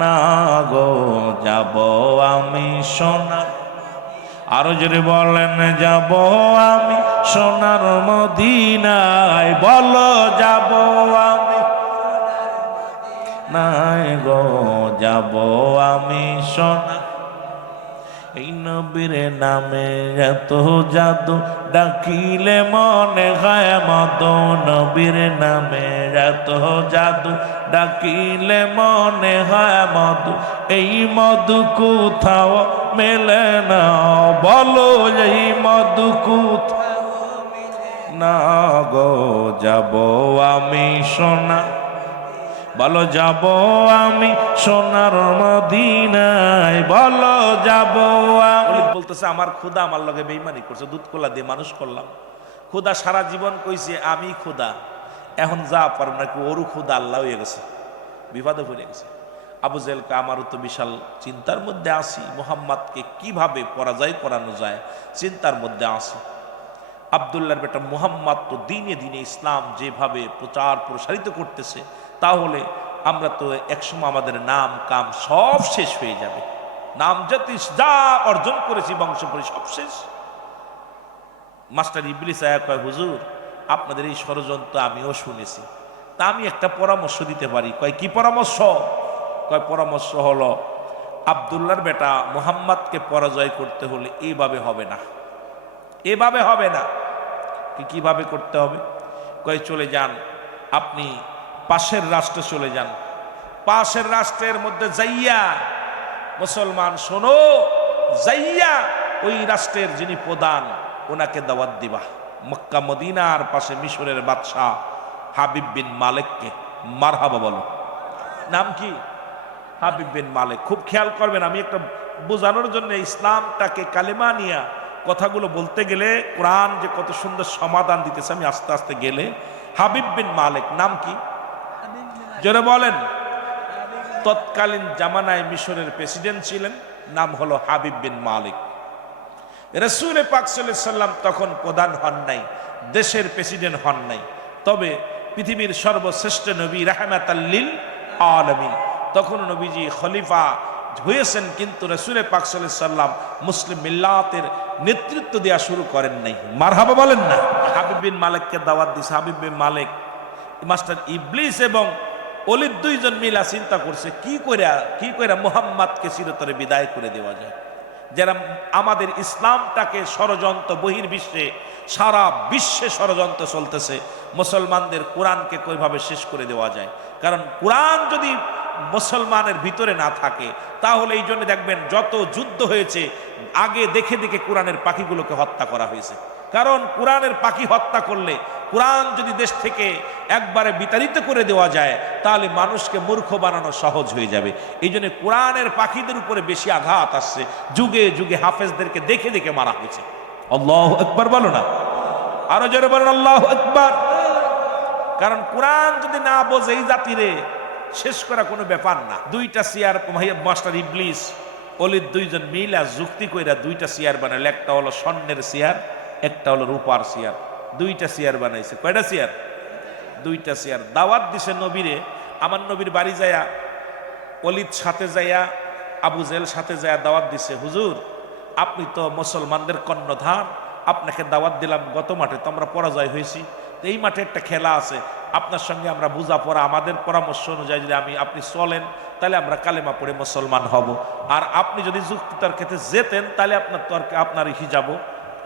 না গো যাব আমি সোনার। আরো জোরে বলেন, যাব আমি সোনার মদিনায়, বলো যাব আমি নাই গো যাব আমি সোনার। এই নবীর নামে এত জাদু, ডাকিলে মনে হয় মধু। নবীর নামে এত জাদু, ডাকিলে মনে হয় মধু। এই মধু কোথাও মেলে না, বলো এই মধু কোথাও না গো যাব আমি সোনা, বলো যাব আমি সোনার মদিনায়, বলো যাব আমি। বলতেছে আমার খোদা আমার লগে বেঈমানি করছে, দুধ কলা দিয়ে মানুষ করলাম, খুদা সারা জীবন কইছে আমি খুদা, এখন যা পারব না কি ওরু খুদা আল্লাহ হয়ে গেছে, বিপদে পড়ে গেছে। আবু জেহেলকে আমারও তো বিশাল চিন্তার মধ্যে আসি, মুহাম্মাদকে কিভাবে পরাজয় করানো যায় চিন্তার মধ্যে আসি। আব্দুল্লাহর বেটা মুহাম্মদ তো দিনে দিনে ইসলাম যেভাবে প্রচার প্রসারিত করতেছে, তাহলে আমরা তো একসময় আমাদের নাম কাম সব শেষ হয়ে যাবে, নাম জাতি যা অর্জন করেছি বংশ পরি সব শেষ। মাস্টার ইবলিস আয়া কয়, হুজুর আপনাদের এই ষড়যন্ত্র আমিও শুনেছি, তা আমি একটা পরামর্শ দিতে পারি। কয় কি পরামর্শ? কয় পরামর্শ হলো আব্দুল্লাহর বেটা মুহাম্মদকে পরাজয় করতে হলে এইভাবে হবে না, এভাবে হবে না। কিভাবে করতে হবে? কয় চলে যান আপনি পাশের রাষ্ট্রে চলে যান, পাশের রাষ্ট্রের মধ্যে যাইয়া মুসলমান শোনো, যাইয়া ওই রাষ্ট্রের যিনি প্রধান ওনাকে দাওয়াত দিবা। মক্কা মদিনার পাশে মিশরের বাদশাহ হাবিব বিন মালিককে, মারহাবা বলো। নাম কি? হাবিব বিন মালিক। খুব খেয়াল করবেন, আমি একটা বোঝানোর জন্য ইসলামটাকে কালেমা নিয়া কথাগুলো বলতে গেলে কোরআন যে কত সুন্দর সমাধান দিতেছে আমি আস্তে আস্তে গেলে। হাবিব বিন মালিক নাম কি? জোরে বলেন। তৎকালীন জামানায় মিশরের প্রেসিডেন্ট ছিলেন, নাম হলো হাবিব বিন মালিক। রাসূল পাক সাল্লাল্লাহু আলাইহি সাল্লাম তখন প্রধান হন নাই, দেশের প্রেসিডেন্ট হন নাই, তবে পৃথিবীর সর্বশ্রেষ্ঠ নবী রাহমাতাল লিল আলামিন, তখন নবীজি খলিফা হয়েছেন, কিন্তু রাসূল পাক সাল্লাল্লাহু আলাইহি সাল্লাম মুসলিম মিল্লাতের নেতৃত্ব দেওয়া শুরু করেন নাই। মারহাবা বলেন না। হাবিব বিন মালিককে দাওয়াত দিয়েছে। হাবিব বিন মালিক মাস্টার ইবলিস এবং ওলিদ দুইজন মিলা চিন্তা করছে কি কইরা মুহাম্মদকে চিরতরে বিদায় করে দেওয়া যায়, যারা আমাদের ইসলামটাকে ষড়যন্ত্র বহির্বিশ্বে, সারা বিশ্বে ষড়যন্ত্র চলতেছে, মুসলমানদের কোরআনকে কিভাবে শেষ করে দেওয়া যায়। কারণ কোরআন যদি মুসলমানের ভিতরে না থাকে তাহলে এই জন্য দেখবেন যত যুদ্ধ হয়েছে আগে দেখে দেখে কোরআনের পাখিগুলোকে হত্যা করা হয়েছে। কারণ কোরআনের পাখি হত্যা করলে, কোরআন যদি দেশ থেকে একবারে বিতাড়িত করে দেওয়া যায় তাহলে মানুষকে মূর্খ বানানো সহজ হয়ে যাবে। এই জন্য কোরআনের পাখিদের উপরে বেশি আঘাত আসছে, যুগে যুগে হাফেজদেরকে দেখে দেখে মারা হয়েছে। আল্লাহু আকবার বলো না, আরো জোরে বলেন আল্লাহু আকবার। কারণ কোরআন যদি না বোঝে এই জাতিরে শেষ করা কোনো ব্যাপার না। দুইটা চেয়ার মাস্টার ইবলিস ওলিদ দুইজন মিলা যুক্তি কইরা দুইটা চেয়ার বানাইল, একটা হলো স্বর্ণের চেয়ার, একটা হলো রূপার চেয়ার। দুইটা চেয়ার বানাইছে। কয়টা চেয়ার? দুইটা চেয়ার। দাওয়াত দিছে নবীরে। আমার নবীর বাড়ি যায়া ওলিদ সাথে যায়া আবু জেহেল সাথে যায়া দাওয়াত দিছে, হুজুর আপনি তো মুসলমানদের কর্ণধার, আপনাকে দাওয়াত দিলাম, গত মাঠে তো আমরা পরাজয় হয়েছি, এই মাঠে একটা খেলা আছে, আপনার সঙ্গে আমরা বোঝাপড়া, আমাদের পরামর্শ অনুযায়ী যদি আপনি চলেন তাহলে আমরা কালেমা পড়ে মুসলমান হব, আর আপনি যদি যুক্তিতার ক্ষেত্রে যেতেন তাহলে আপনার হিজাবো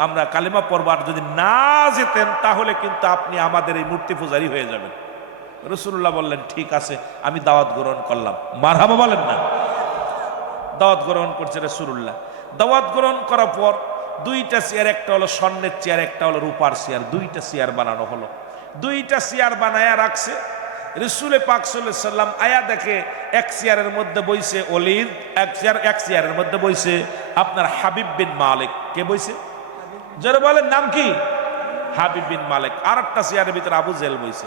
আমরা কালেমা পড়ব, আর যদি না যেতেন তাহলে কিন্তু আপনি আমাদের এই মূর্তি পূজারী হয়ে যাবেন। রাসূলুল্লাহ বললেন ঠিক আছে, আমি দাওয়াত গ্রহণ করলাম। মারহাবা বলেন না। দাওয়াত গ্রহণ করছে রাসূলুল্লাহ। দাওয়াত গ্রহণ করার পর দুইটা চেয়ার, একটা হলো স্বর্ণের চেয়ার, একটা হলো রূপার চেয়ার, দুইটা চেয়ার বানানো হলো। দুইটা চেয়ার বানায়া রাখছে। রাসূল পাক সাল্লাল্লাহু আলাইহি সাল্লাম আয়া দেখে এক চেয়ারের মধ্যে বইছে ওলিদ, এক চেয়ারের মধ্যে বইছে আপনার হাবিব বিন মালিক। কে বইছে? যারা বলেন নাম কি? হাবিব বিন মালিক। আর একটা চেয়ারের ভিতরে আবু জেহেল বইছে।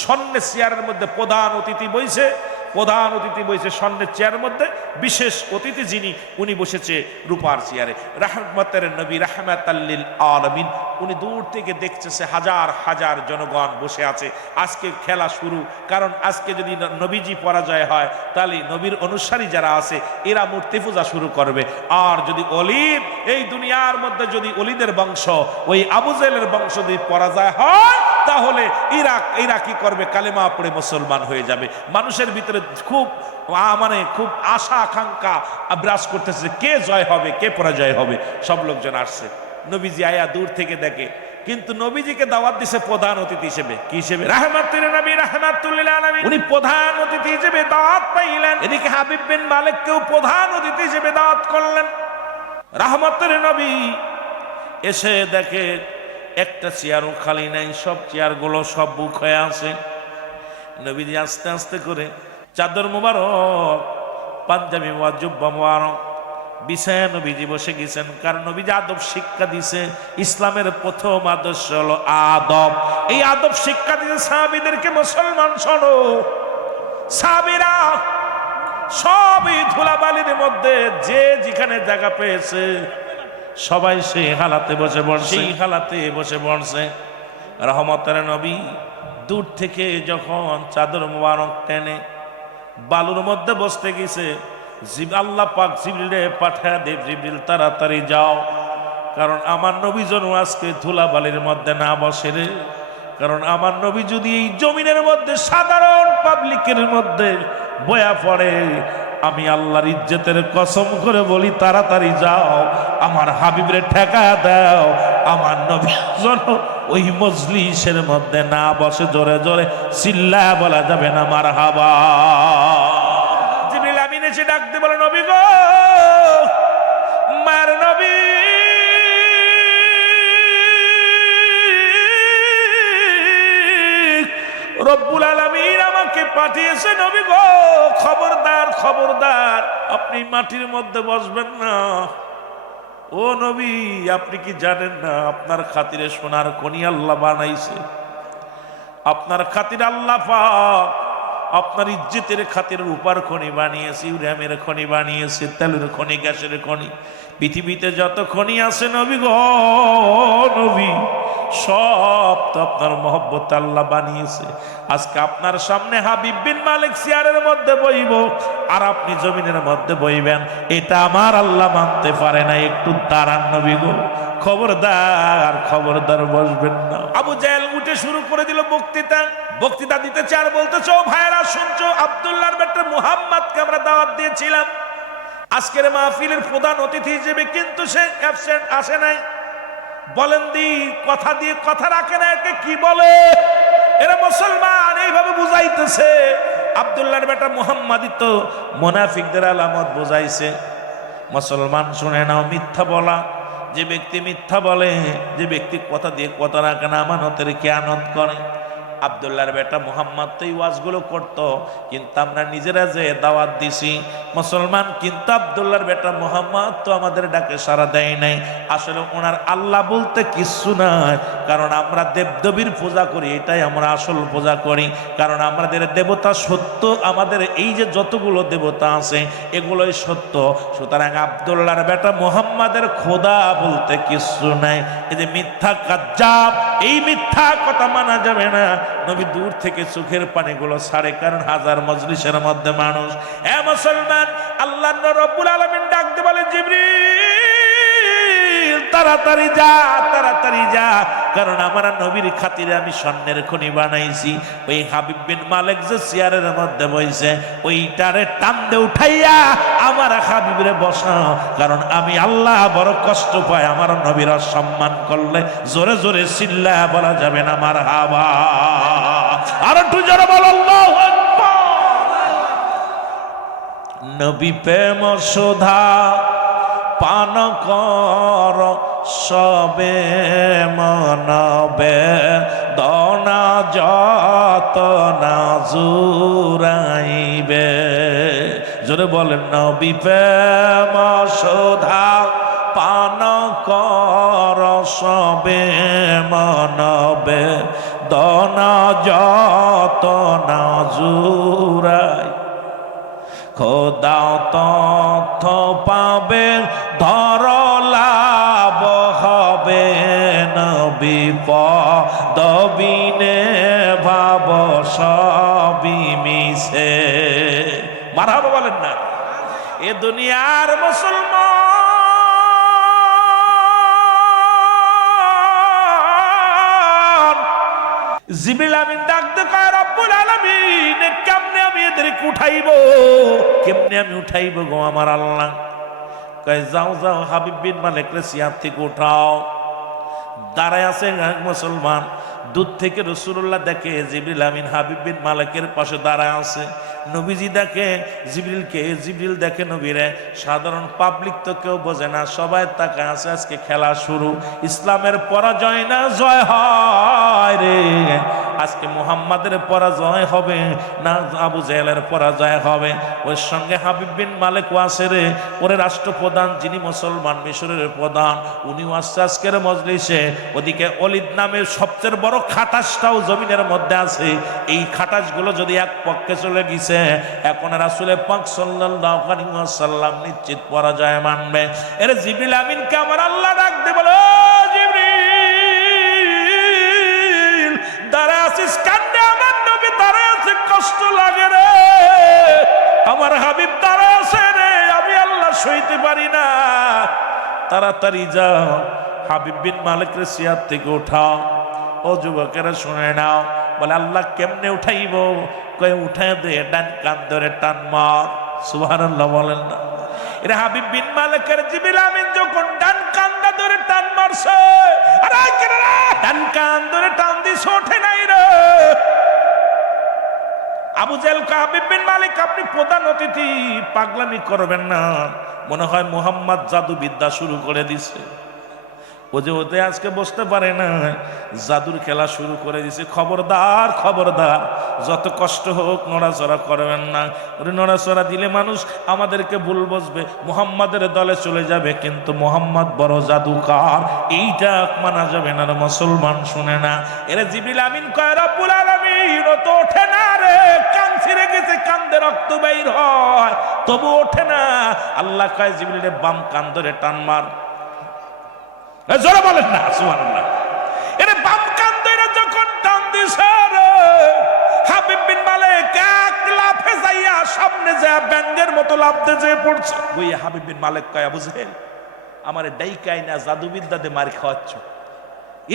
স্বর্ণের চেয়ারের মধ্যে প্রধান অতিথি বইছে, প্রধান অতিথি বইছে স্বর্ণের চেয়ারের মধ্যে, বিশেষ অতিথি যিনি উনি বসেছে রূপার চেয়ারে। রাহমাতের নবী রাহমাতাল লিল আলামিন, উনি দূর থেকে দেখতেছে হাজার হাজার জনগণ বসে আছে, আজকে খেলা শুরু। কারণ আজকে যদি নবীজি পরাজয় হয় তাহলে নবীর অনুসারী যারা আছে এরা মূর্তি পূজা শুরু করবে, আর যদি অলিদ এই দুনিয়ার মধ্যে যদি অলিদের বংশ ওই আবু জেহেলের বংশ যদি পরাজয় হয় তাহলে এরা কি করবে? কালেমা পড়ে মুসলমান হয়ে যাবে। মানুষের ভিতরে খুব খুব আশা আকাঙ্ক্ষা বিরাজ করতেছে, কে জয় হবে কে পরাজয় হবে। সব লোকজন আসছে, নবীজি আয়া দূর থেকে দেখে, কিন্তু নবীজিকে দাওয়াত দিছে প্রধান অতিথি হিসেবে। কি হিসেবে? রাহমাতুল নবী রাহমাতুল লিল আলামিন, উনি প্রধান অতিথি হিসেবে দাওয়াত পাইলেন। এদিকে হাবিব বিন মালিককেও প্রধান অতিথি হিসেবে দাওয়াত করলেন। রাহমাতুল নবী এসে দেখে একটা চেয়ারও খালি নাই, সব চেয়ারগুলো সব বুক হয়ে আছে। নবীজি আস্তে আস্তে করে চাদর মুবারক, পাঞ্জাবি মুবারক, জুব্বা মুবারক বিছায়া নবীজি বসে গেছেন, কারণ নবীজি আদব শিক্ষা দিছে। ইসলামের প্রথম আদর্শ হলো আদব। এই আদব শিক্ষা দিছে সাহাবীদেরকে। মুসলমান শোনো, সাহাবীরা সবই ধুলাবালির মধ্যে যে যেখানে জায়গা পেয়েছে সবাই সেই হালাতে বসে পড়ছে। রহমতের নবী দূর থেকে যখন চাদর মোবারক টেনে বালুর মধ্যে বসতে গেছে, আল্লাহ পাক জিবরিলে পাঠায় দেব, জিবরিল তাড়াতাড়ি যাও, কারণ আমার নবী যেন আজকে ধুলাবালির মধ্যে না বসে রে। কারণ আমার নবী যদি এই জমিনের মধ্যে সাধারণ পাবলিকের মধ্যে বয়া পড়ে, আমি আল্লাহর ইজ্জতের কসম করে বলি তাড়াতাড়ি যাও, আমার হাবিবরে ঠেকা দাও, আমার নবী যেন ওই মজলিসের মধ্যে না বসে। জোরে জোরে চিল্লা বলা যাবে না মারহাবা। জিবরিল আমিন এসে ডাকতে বলে, নবী গো, মার নবী, রব্বুল আলামিন আমাকে পাঠিয়েছে। নবী গো, খবরদার খবরদার, আপনি মাটির মধ্যে বসবেন না। ও নবী, আপনি কি জানেন না আপনার খাতিরে সোনার খনি আল্লাহ বানাইছে? আপনার খাতিরে আল্লাহ পাক আপনার ইজ্জতের খাতিরে রূপার খনি বানিয়েছে, ইউরেনিয়ামের খনি বানিয়েছে, তেলের খনি, গ্যাসের খনি, পৃথিবীতে যত খনি আছে নবী গো, নবী, সব তো আপনার মহব্বত আল্লাহ বানিয়েছে। আজকে আপনার সামনে হাবিব বিন মালিক চেয়ারের মধ্যে বইব আর আপনি জমিনের মধ্যে বইবেন, এটা আমার আল্লাহ মানতে পারে না। একটু দাঁড়ান নবী গো, খবরদার খবরদার বসবেন না। আবু জাহেল উঠে শুরু করে দিল বক্তৃতা দিতেছে আর বলতেছে, ও ভাইরা শুনছো, আব্দুল্লাহর বেটা মুহাম্মদকে আমরা দাওয়াত দিয়েছিলাম আজকের মাহফিলের প্রধান অতিথি হিসেবে, কিন্তু সে অ্যাবসেন্ট, আসে নাই। বলেন দি, কথা দিয়ে কথা রাখে না, একে কি বলে? এরা মুসলমান, এইভাবে বুঝাইতেছে। আব্দুল্লাহর বেটা মুহাম্মাদই তো মুনাফিকদের আলামত বুঝাইছে। মুসলমান শুনে নাও, মিথ্যা বলা, যে ব্যক্তি মিথ্যা বলে, যে ব্যক্তি কথা দিয়ে কথা রাখে না, আমানতের খেয়ানত করে। আব্দুল্লাহর বেটা মুহাম্মদ তো এই ওয়াজগুলো করতো, কিন্তু আমরা নিজেরা যে দাওয়াত দিছি মুসলমান, কিন্তু আব্দুল্লাহর বেটা মুহাম্মদ তো আমাদের ডাকে সাড়া দেয় নাই। আসলে ওনার আল্লাহ বলতে কিচ্ছু নাই, কারণ আমরা দেবদেবীর পূজা করি, এটাই আমরা আসল পূজা করি। কারণ আমাদের দেবতা সত্য, আমাদের এই যে যতগুলো দেবতা আছে এগুলোই সত্য। সুতরাং আব্দুল্লাহর বেটা মুহাম্মাদের খোদা বলতে কিচ্ছু নাই। এই যে মিথ্যা কাজ্জাব, এই মিথ্যা কথা মানা যাবে না। নবী দূর থেকে চোখের পানিগুলো ছাড়ে, কারণ হাজার মজলিসের মধ্যে মানুষ। এ মুসলমান, আল্লাহ রব্বুল আলামিন ডাকতে বলে, জিবরিল তাড়াতাড়ি যা, তাড়াতাড়ি যা, কারণ আমার নবীর খাতিরে আমি স্বর্ণের খনি বানাইছি। ওই হাবিব বিন মালিক যে চেয়ারের মধ্যে বইছে, ওইটারে টান দে উঠাইয়া আমার হাবিবরে বসাও, কারণ আমি আল্লাহ বড় কষ্ট পাই আমার নবীর সম্মান করলে। জোরে জোরে চিল্লা বলা যাবে না মারহাবা। আর একটু জোরে বল আল্লাহু আকবার। নবী প্রেম সুধা পান কর, সবে মনবে দনা যত না জুরাইবে। জোরে বলেন, নবী প্রেম সুধা পান কর, সবে মনবে দনা যত না জুরাই। খোদা তথ্য পাবে, ধরলাভ হবে, নবী পদবিনে ভাব সবই মিশে। মারহাবা বলেন না। এ দুনিয়ার মুসলমান, জিবরিল আমিন ডাকতে কয়, রব্বুল আলামিন কেমনে আমি এদেরকে উঠাইবো, কেমনে আমি উঠাইবো গো আমার আল্লাহ? কয়, যাও যাও হাবিব বিন মালিকরে চেয়ার থেকে উঠাও। দাঁড়ায় আছে মুসলমান, দূর থেকে রাসূলুল্লাহ দেখে জিবরিল আমিন হাবিব বিন মালিকের পাশে দাঁড়ায় আছে। নবীজি দেখে জিবরিলকে, জিবরিল দেখে নবীরে। সাধারণ পাবলিক তো কেউ বোঝে না, সবাই তাকায় আছে। আজকে খেলা শুরু, ইসলামের পরাজয় না জয় হয় রে। আজকে মুহাম্মাদের পরাজয় হবে না আবু জেহেলের পরাজয় হবে? ওর সঙ্গে হাবিব বিন মালিক ওয়াসেরে ওরে রাষ্ট্রপ্রধান, যিনি মুসলমান মিশরের প্রধান, উনিও আসছে আজকের মজলিসে। ওদিকে অলিদ নামের সবচেয়ে বড় খাটাসটাও জমিনের মধ্যে আছে। এই খাটাসগুলো যদি এক পক্ষে চলে গেছে, এখন রাসূল পাক সাল্লাল্লাহু আলাইহি ওয়াসাল্লাম নিশ্চিত পরাজয় মানবে। এর জিবরিল আমিনকে আমার আল্লাহ ডাক দে, বলো জিবরিল দাঁড়ায় আছিস কান্দে, আমার নবী দাঁড়ায় আছে, কষ্ট লাগে রে, আমার হাবিব দাঁড়ায় আছে রে, আমি আল্লাহ সইতে পারি না, তাড়াতাড়ি যাও হাবিব বিন মালিকের সিয়ার থেকে উঠাও। ও যুবকেরা শুনে নাও, বলে আল্লাহ কেমনে উঠাইব? কয়ে উঠায় দে, ডান কান ধরে টান মার। সুবহানাল্লাহ বলেন না? এর হাবিব বিন মালিকের জিবরিল আমিন যখন ডান কানটা ধরে টান মারছে, আরে কেন রে ডান কান ধরে টান দিছ, ওঠে নাই রে। আবু জেহেল হাবিব বিন মালিক, আপনি প্রধান অতিথি, পাগলামি করবেন না, মনে হয় মুহাম্মদ জাদু বিদ্যা শুরু করে দিছে। ও যে ওতে আজকে বসতে পারে না, জাদুর খেলা শুরু করে দিছে। খবরদার খবরদার, যত কষ্ট হোক নড়াচড়া করবেন না। ওরে নড়াচড়া দিলে মানুষ আমাদেরকে ভুল বসবে, মুহাম্মাদের দলে চলে যাবে, কিন্তু মুহাম্মদ বড় জাদুকার, এইটা মানা যাবে না। মুসলমান শুনে না, এরা জিবরিল আমিন কয় রব্বুল আলামিন ও তো ওঠে না রে, কান ছিঁড়ে গেছে, কান্দে রক্ত বাইর হয়, তবু ওঠে না। আল্লাহ কয় জিবরিলের বাম কান ধরে টান মার। জোরে বলেন না সুবহানাল্লাহ। এর বাম কান ধরে যখন টান দিছে রে, হাবিব বিন মালিক এক লাফে যাইয়া সামনে যায়, ব্যাঙের মতো লাফ দিয়ে যেয়ে পড়ছে। ওই হাবিব বিন মালিক কয় আবু জেহেল, আমারে ডাইকাই না জাদুবিদ্যা দিয়ে মার খাওয়াচ্ছ,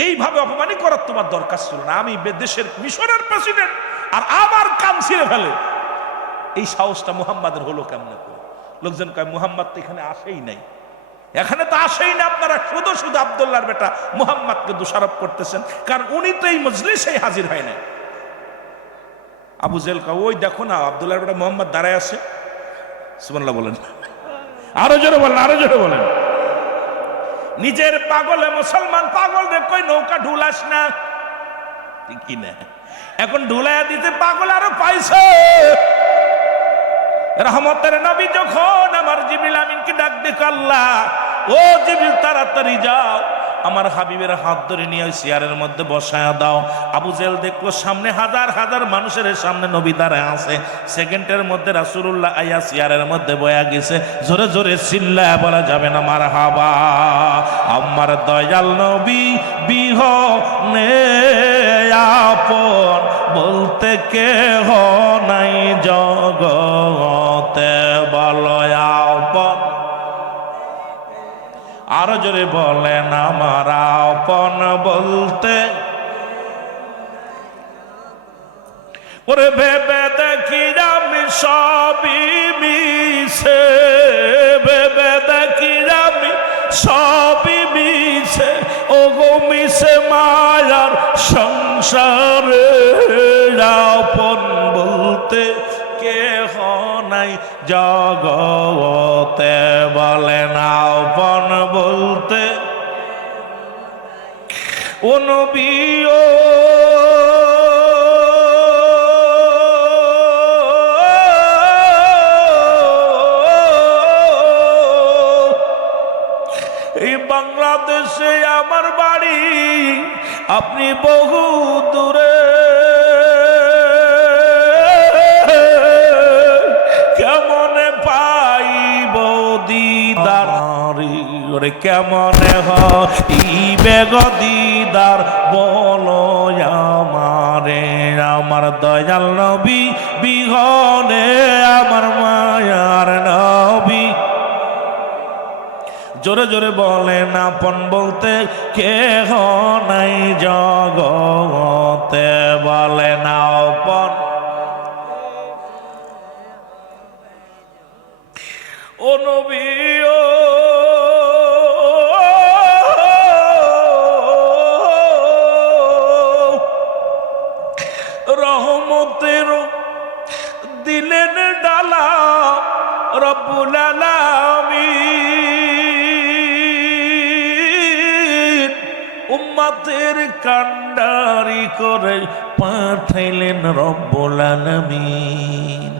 এইভাবে অপমানি করার তোমার দরকার ছিল না। আমি দেশের মিশরের প্রেসিডেন্ট, আর আমার কান ছিঁড়ে ফেলে, এই সাহসটা মুহাম্মাদের হলো কেমনে করে? লোকজন কয় মুহাম্মদ তো এখানে আসেই নাই, এখানে তো আসেই না, আপনারা শুধু শুধু আব্দুল্লাহর বেটা মুহাম্মদকে দোষারোপ করতেছেন, কারণ উনি তো এই মজলিসেই হাজির হয় না। আবু জেহেল কয় ওই দেখো না আব্দুল্লাহর বেটা মুহাম্মদ দাঁড়ায় আছে। সুবহানাল্লাহ বলেন, আরো জোরে বলেন, আরো জোরে বলেন। নিজের পাগলে মুসলমান পাগল রে কই নৌকা ঢুলাস না, ঠিক না? এখন ঢুলাইয়া দিতে পাগল আরো পাইছে। রহমতের নবী যখন আমার জিবরিল আমিনকে ডাক দেখ, আল্লাহ ও জিবরিল তাড়াতাড়ি যাও, আমার হাবিবের হাত ধরে নিয়ে ওই চেয়ারের মধ্যে বসায়া দাও। আবু জেহেল দেখলো সামনে হাজার হাজার মানুষের সামনে নবী দাঁড়ায় আছে, সেকেন্ডের মধ্যে রাসূলুল্লাহ আইয়া চেয়ারের মধ্যে বয়া গেছে। জোরে জোরে চিল্লায়া বলা যাবে না মারহাবা। আমার দয়াল নবী বিহনে আপন বলতে কেহ নাই জগতে, বলো আপন। আরো জোরে বলেন আমার আপন বলতে, ওরে ভেবে দেখি আমি সবই মিছে, ভেবে দেখি আমি সবই মিছে, ও গো মিছে মায়ার সংসারে, আপন বলতে কেহ নাই জগতে, বলেন আপন বলতে। ও নবী ও এই বাংলাদেশে আমার বাড়ি, আপনি বহু দূরে, কেমনে পাইব দিদার, ওরে কেমনে হইবে গো দিদার, বলো আমারে। আমার দয়াল নবী বিহনে আমার মায়ার নবী, জোরে জোরে বলেন আপন বলতে কেহ নাই জগতে, বলেন আপন। ও নবী ও রহমতের দিলেন ডালা রব্বুল আলামিন, উম্মতের কান্ডারি কান্ডারি করে পাঠাইলেন রব্বুল আলামিন।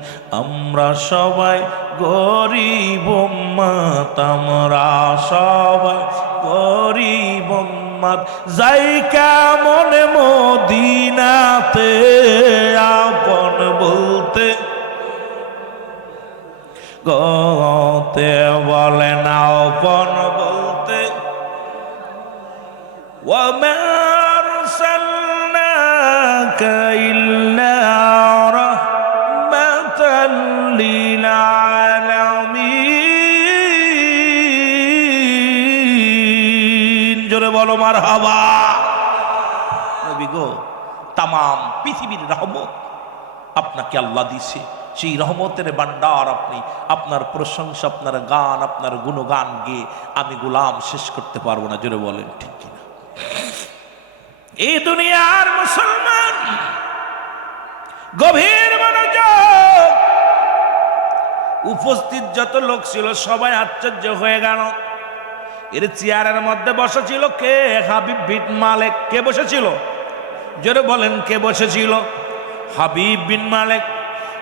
আমরা সবাই গরিব উম্মত, আমরা সবাই গরিব উম্মত, যাই কেমন মদিনাতে আপন বলতে গতে বলে না আপন বলতে। وما أرسلناك إلا رحمة للعالمين। জোরে বলো মারহাবা। নবী গো, তামাম পৃথিবীর রহমত আপনাকে আল্লাহ দিছে, সেই রহমতের ভান্ডার আপনি, আপনার প্রশংসা, আপনার গান, আপনার গুণগান গেয়ে আমি গোলাম শেষ করতে পারবো না। জোরে বলেন ঠিক কিনা? এই দুনিয়ার মুসলমান গভীর মনোযোগ, উপস্থিত যত লোক ছিল সবাই আশ্চর্য হয়ে গেল। এর চেয়ারের মধ্যে বসেছিল কে? হাবিব বিন মালিক। কে বসেছিল? জোরে বলেন কে বসেছিল? হাবিব বিন মালিক।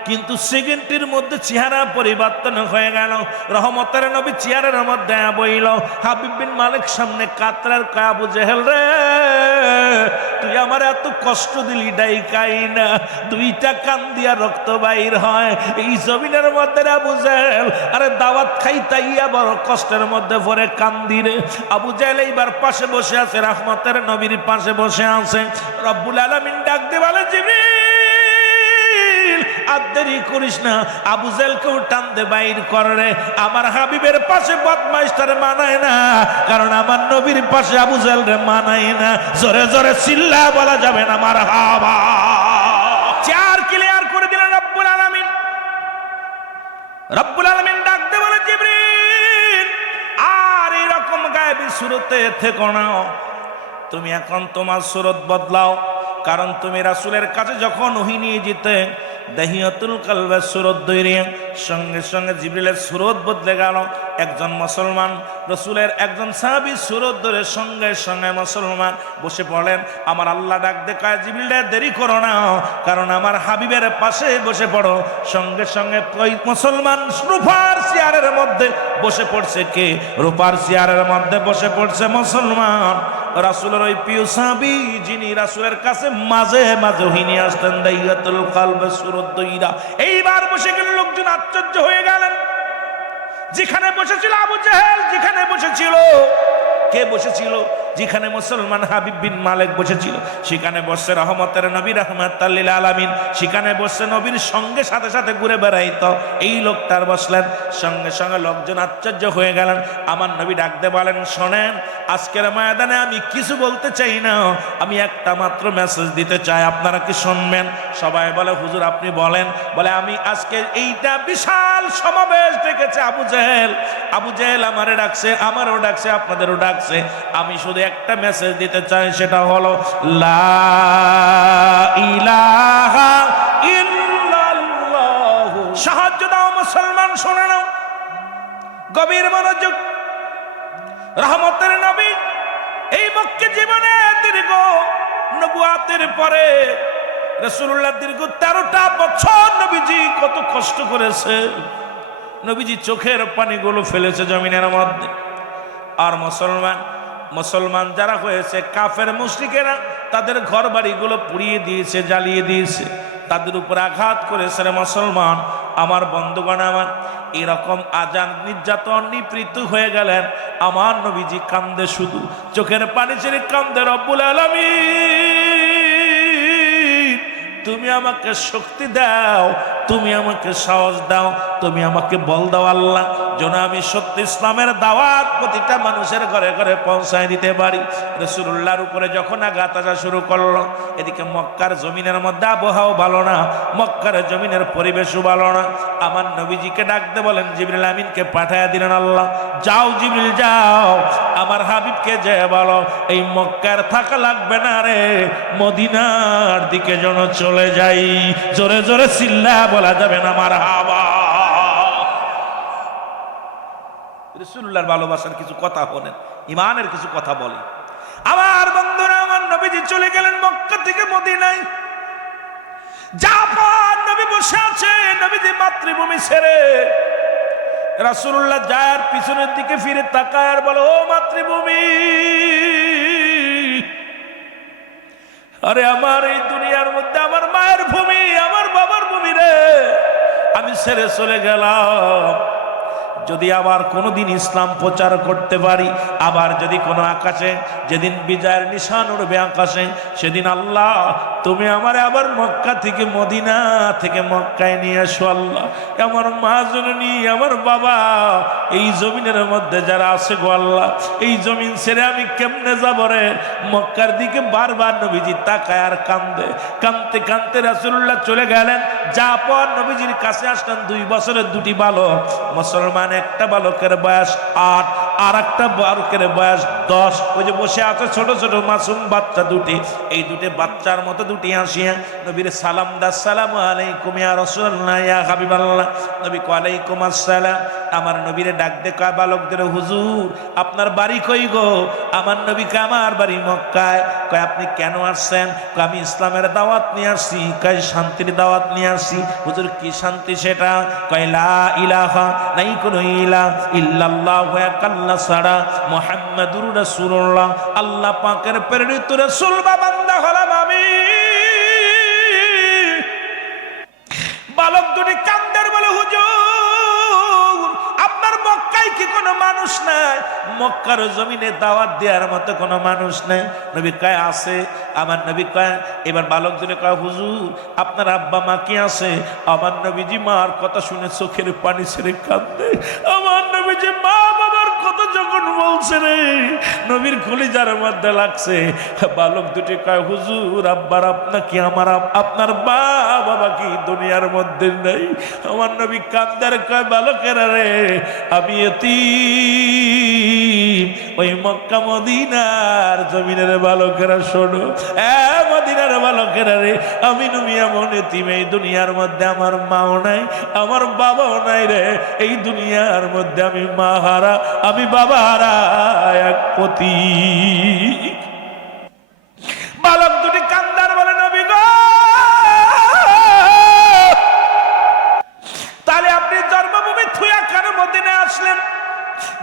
কিন্তু সেকেন্ডের মধ্যে চেহারা পরিবর্তন হয়ে গেল। রহমতের নবী চেয়ারের মধ্যে বইল। হাবিব বিন মালিক সামনে কাতরার আবু জেহেল, রে তুই আমার এত কষ্ট দিলি ডাইকাই না, দুইটা কান দিয়া রক্ত বাইর হয় এই জমিনের মধ্যে। আবু জেহেল আরে দাওয়াত খাইতাইয়া বড় কষ্টের মধ্যে পরে কান্দি রে। আবু জেহেল এইবার পাশে বসে আছে, রহমতের নবীর পাশে বসে আছে। রব্বুল আলামিন ডাক দিয়ে বলে, জিবরিল আর দেরি করিস না, আবু জেহেলকেও টান দে বাইর করে। আমার হাবিবের পাশে বদমাইশটারে মানায় না, কারণ আমার নবীর পাশে আবু জেহেল রে মানায় না। জোরে জোরে চিল্লা বলা যাবে না মারহাবা। চার ক্লিয়ার করে দিলেন রব্বুল আলামিন। রব্বুল আলামিন ডাক দে বলে, জিবরিল আর এরকম গায়েবী সুরতে থেকো না, তুমি এখন তোমার সুরত বদলাও। কারণ তুমি রাসূলের কাছে যখন ওহী নিয়ে যেতে দাহিয়াতুল কলবের সুরত ধরে সঙ্গে সঙ্গে জিবরিলের সুরত বদলে গেল। একজন মুসলমান রাসূলের একজন সাহাবী সুরত ধরে সঙ্গে সঙ্গে মুসলমান বসে পড়লেন। আমার আল্লাহ ডাক দেখায়, জিবরিল দেরি করো না, কারণ আমার হাবিবের পাশে বসে পড়ো। সঙ্গে সঙ্গে ওই মুসলমান রূপার চেয়ারের মধ্যে বসে পড়ছে। কে? রূপার চেয়ারের মধ্যে বসে পড়ছে মুসলমান, রাসূলের ওই প্রিয় সাহাবী, যিনি রাসূলের কাছে মাঝে মাঝে ওহী নিয়ে আসতেন দাহিয়াতুল কলবের সুরত দইরা। এইবার বসে গেল, লোকজন আশ্চর্য হয়ে গেলেন। যেখানে বসেছিল আবু জেহেল, যেখানে বসেছিল কে বসেছিল? যেখানে মুসলমান হাবিব বিন মালিক বসেছিল সেখানে বসছে রহমতের নবী রাহমাতাল লিল আলামিন। সেখানে বসছে নবীর সঙ্গে সাথে সাথে ঘুরে বেড়াইতো এই লোকটার বসলেন। সঙ্গে সঙ্গে লোকজন আশ্চর্য হয়ে গেলেন। আমার নবী ডাকতে বলেন, শোনেন, আজকের ময়দানে আমি কিছু বলতে চাই না, আমি একটা মাত্র মেসেজ দিতে চাই, আপনারা কি শুনবেন? সবাই বলে, হুজুর আপনি বলেন। বলে, আমি আজকে এইটা বিশাল সমাবেশ ডেকেছে আবু জেহেল। আবু জেহেল আমারে ডাকছে, আমারও ডাকছে, আপনাদেরও ডাকছে। আমি শুধু একটা মেসেজ দিতে চাই, সেটা হলো লা ইলাহা ইল্লাল্লাহ। সাহায্য দাও মুসলমান, শুনে নাও, গভীর মনোযোগ। রহমতের নবী এই মক্কা জীবনে দীর্ঘ নবুয়াতের পরে রাসূলুল্লাহ দীর্ঘ 13টা বছর নবীজি কত কষ্ট করেছে। নবীজি চোখের পানিগুলো ফেলেছে জমিনের মধ্যে। আর মুসলমান যারা হয়েছে কাফের মুশরিকেরা, তাদের ঘর বাড়িগুলো পুড়িয়ে দিয়েছে, জ্বালিয়ে দিয়েছে, তাদের উপর আঘাত করেছে। মুসলমান আমার বন্ধুগণ, আমার এরকম আজান নির্যাতন নিপীড়িত হয়ে গেলেন। আমার নবীজি কান্দে, শুধু চোখের পানি ছেড়ে কান্দে, রব্বুল আলামিন তুমি আমাকে শক্তি দাও, তুমি আমাকে সাহস দাও, তুমি আমাকে বল দাও আল্লাহ, যেন আমি সত্য ইসলামের দাওয়াত প্রতিটা মানুষের ঘরে ঘরে পৌঁছায় দিতে পারি। রাসূলুল্লাহর উপরে যখন আঘাত আসা শুরু করলো, এদিকে মক্কার জমিনের মধ্যে আবহাওয়া ভালো না, মক্কার জমিনের পরিবেশও ভালো না। আমার নবীজিকে ডাকতে বলেন, জিবরিল আমিনকে পাঠায়া দিলেন আল্লাহ, যাও জিবরিল যাও, আমার হাবিবকে যে বলো এই মক্কার থাকা লাগবে না রে, মদিনার দিকে যেন চলে যাই। জোরে জোরে চিল্লা বলা যাবে না মারহাবা। রাসূলুল্লাহর ভালোবাসার কিছু কথা বলেন, ইমানের কিছু কথা বলি। আমার বন্ধুরা, আমার নবীজি নবীজি চলে গেলেন মক্কা থেকে মদিনায়। জাপান নবী বসে আছে নবীজি মাতৃভূমি ছেড়ে। রাসূলুল্লাহ যার পিছনের দিকে ফিরে তাকায় আর বলে, ও মাতৃভূমি, আরে আমার এই দুনিয়ার মধ্যে আমার মায়ের ভূমি, আমার বাবার ভূমি রে আমি ছেড়ে চলে গেলাম। যদি আবার কোনোদিন ইসলাম প্রচার করতে পারি, আবার যদি কোনো আকাশে যেদিন বিজয়ের নিশান উঠবে আকাশে, সেদিন আল্লাহ তুমি আমার আবার মক্কা থেকে মদিনা থেকে মক্কায় নিয়ে আসো। আল্লাহ আমার মা জননী আমার বাবা এই জমিনের মধ্যে যারা আছে গো আল্লাহ, এই জমিন ছেড়ে আমি কেমনে যাব রে। মক্কার দিকে বারবার নবীজি তাকায় আর কান্দে। কাঁদতে কাঁদতে রাসূলুল্লাহ চলে গেলেন। যারপর নবীজির কাছে আসলেন 2 বছরের 2টি বালক। মুসলমান একটা বালকের বয়স 8 আর একটা বালকের বয়স 10। ওই যে বসে আছে ছোট ছোট মাসুম বাচ্চা দুটি, এই দুটি বাচ্চার মতো দুটি আসিয়া নবীর সালাম দা, আসসালামু আলাইকুম ইয়া রাসূলুল্লাহ ইয়া হাবিবাল্লাহ। নবী কয় আলাইকুম আসসালাম। আমার নবীরে ডাক দে কয় বালকদের, হুজুর আপনার বাড়ি কই গো? আমার নবী কয় আমার বাড়ি মক্কায়। কয় আপনি কেন আসছেন? কয় আমি ইসলামের দাওয়াত নিয়ে আসছি। কয় শান্তির দাওয়াত নিয়ে আসছি। হুজুর কি শান্তি সেটা? কয় লা ইলাহা, নাই কোনো ইলাহ ইল্লাল্লাহু আল্লাহ ছাড়া, মুহাম্মাদুর রাসূলুল্লাহ আল্লাহ পাকের প্রেরিত রাসূল বা বান্দা হলাম আমি। বালক দুটি কান্দের বলে, হুজুর আপনার মক্কায় কি কোনো মানুষ নাই? মক্কার জমিনে দাওয়াত দেওয়ার মতো কোনো মানুষ নাই। নবী কয় আছে। আমার নবী কয়, এবার বালক দুটি কয়, হুজুর আপনার আব্বা মা কি আছে? আমার নবীজি মার কথা শুনে চোখের পানি ছেড়ে কাঁদে। আমার নবীজি মা বাবার কথা যখন বলছে রে, নবীর কলিজার মধ্যে লাগছে। বালক দুটি কয়, হুজুর আব্বার আপনাকে আমার আপনার মা বাবা কি দুনিয়ার মধ্যে নেই? আমার নবী কান্দার কয়, বালকেরা রে আমি এতিম। ওই মক্কা মদিনার জমিনের বালকেরা শোনো, মদিনার বালকেরা রে আমি নবী এমন এতিম, এই দুনিয়ার মধ্যে আমার মাও নাই আমার বাবাও নাই রে। এই দুনিয়ার মধ্যে আমি মা হারা আমি বাবা হারা এক পথিক। বালক দুটি কান্দার বলে, নবী গো তাহলে আপনি জন্মভূমি থুয়া কেন মদিনায় আসলেন?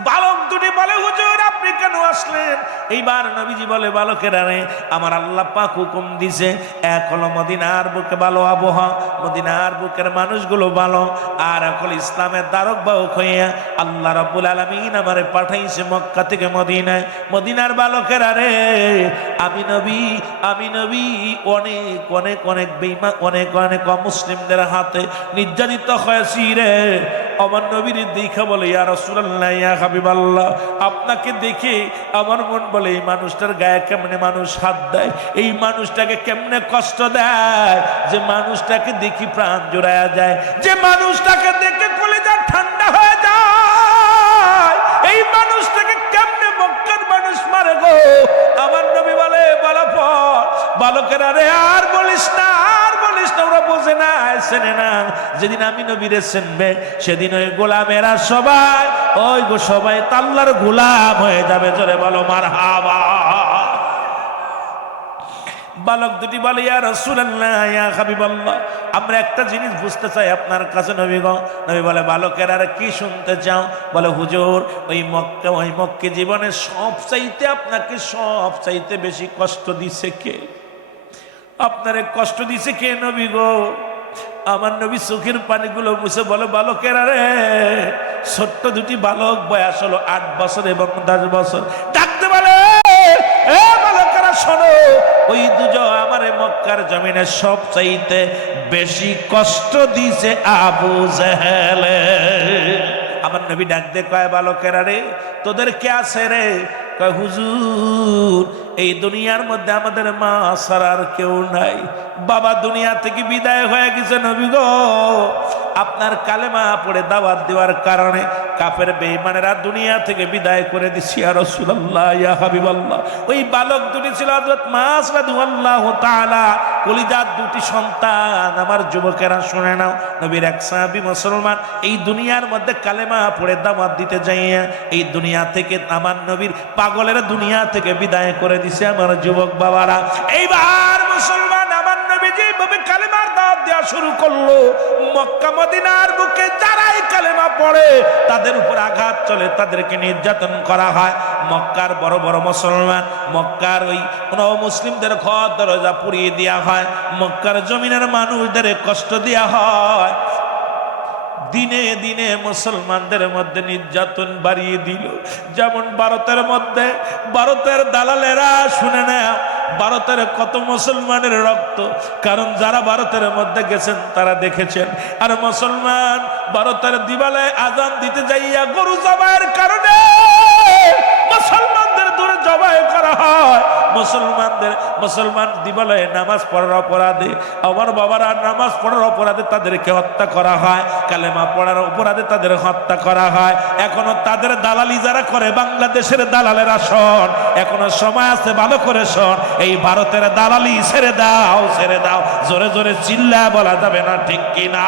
বালক দুটি বলে, হুজুর আপনি কেন আসলেন? এইবার নবীজি বলে, বালকেরা রে আমার আল্লাহ পাক হুকুম দিছে, এক হলো মদিনার বুকে ভালো আবহাওয়া, মদিনার বুকের মানুষগুলো ভালো, আর এক হলো ইসলামের দ্বারক বাহক হইয়া আল্লাহ রাব্বুল আলামিন আমারে পাঠাইছে মক্কা থেকে মদিনায়। মদিনার বালকেরা রে আমি নবী অনেক অনেক অনেক বেঈমান অনেক অনেক অমুসলিমদের হাতে নির্যাতিত হয়েছি রে। আমার নবীর দেখা বলে, ইয়া রাসূলুল্লাহ ইয়া হাবিবাল্লাহ, আপনাকে দেখে আমার মন বলে এই মানুষটার গায়ে কেমনে মানুষ হাত দেয়, এই মানুষটাকে কেমনে কষ্ট দেয়, যে মানুষটাকে দেখি প্রাণ জোড়ায়া যায়, যে মানুষটাকে দেখে কলিজা ঠান্ডা হয়ে যায়, এই মানুষটাকে কেমনে মক্কার মানুষ মারে গো। আমার নবী বলে, বলা পর বালকেরা রে আর বলিস না, ওরা বোঝে না চেনে না। যেদিন আমি নবীরে চিনবে সেদিন ওই গোলামেরা সবাই সবাই আল্লাহর গোলাম হয়ে যাবে। জোরে বলো মারহাবা। বালক দুটি বলে, ইয়া রাসূলুল্লাহ ইয়া হাবিবাল্লাহ, আমরা একটা জিনিস বুঝতে চাই আপনার কাছে নবী গো। নবী বলে, বালকেরা আর কি শুনতে চাও? বলে, হুজুর ওই মক্কা জীবনে সবচাইতে আপনাকে সবচাইতে বেশি কষ্ট দিছে কে? আপনারে কষ্ট দিছে কে নবী গো? আমার নবী চোখের পানিগুলো মুছে বলে, বালকেরা রে ছোট্ট দুটি বালক, বয়স হলো 8 বছর এবং 10 বছর। ডাকতে বলে, এ বালকেরা শোনো, ওই দুজন আমারে মক্কার জমিনে সবচাইতে বেশি কষ্ট দিছে আবু জেহেল। আমার নবী ডাক দে কয়, বালকেরা রে তোদের কে আছে রে? কয়, হুজুর এই দুনিয়ার মধ্যে আমাদের মা ছাড়া আর কেউ নাই, বাবা দুনিয়া থেকে বিদায় হয়ে গেছে নবী গো। আপনার কালেমা পড়ে দাওয়াত দেওয়ার কারণে কাফের বেঈমানেরা দুনিয়া থেকে বিদায় করে দিছি। ইয়া রাসূলুল্লাহ, ইয়া হাবিবাল্লাহ। ওই বালক দুটি ছিল হযরত মাস রাদিয়াল্লাহু তাআলা, কলিজার দুটি সন্তান। আমার যুবকেরা শুনে নাও, নবীর এক সাহাবী মুসলমান এই দুনিয়ার মধ্যে কালেমা পড়ে দাওয়াত দিতে যাইয়া এই দুনিয়া থেকে আমার নবীর পাগলের দুনিয়া থেকে বিদায় করে দিছে। আমার যুবক বাবারা, এইবার মুসলমান আমার নবী যেভাবে কালেমার দাওয়াত দেওয়া শুরু করলো, মক্কা মদিনার বুকে যারাই কালেমা পড়ে তাদের উপর আঘাত চলে, তাদেরকে নির্যাতন করা হয়। মক্কার বড় বড় মুসলমান, মক্কার ওই মুসলিমদের ঘর দরজা পুড়িয়ে দেওয়া হয়, মক্কার জমিনের মানুষদের কষ্ট দেওয়া হয়। দিনে দিনে মুসলমানদের মধ্যে নির্যাতন বাড়িয়ে দিল। যেমন ভারতের মধ্যে ভারতের দালালেরা, শুনে নেয় ভারতের কত মুসলমানের রক্ত, কারণ যারা ভারতের মধ্যে গেছেন তারা দেখেছেন। আর মুসলমান ভারতের দিবালায় আজান দিতে যাইয়া গরু জবাইয়ের কারণে মুসলমানদের দূরে জবাই করা হয়। মুসলমান দিবালয়ে নামাজ পড়ার অপরাধে, আমার বাবারা নামাজ পড়ার অপরাধে তাদেরকে হত্যা করা হয়, কালেমা পড়ার অপরাধে তাদের হত্যা করা হয়। এখনো তাদের দালালি যারা করে, বাংলাদেশের দালালেরা শোন, এখনো সময় আছে, ভালো করে শোন, এই ভারতের দালালি ছেড়ে দাও, ছেড়ে দাও। জোরে জোরে চিল্লা বলা যাবে না, ঠিক কিনা?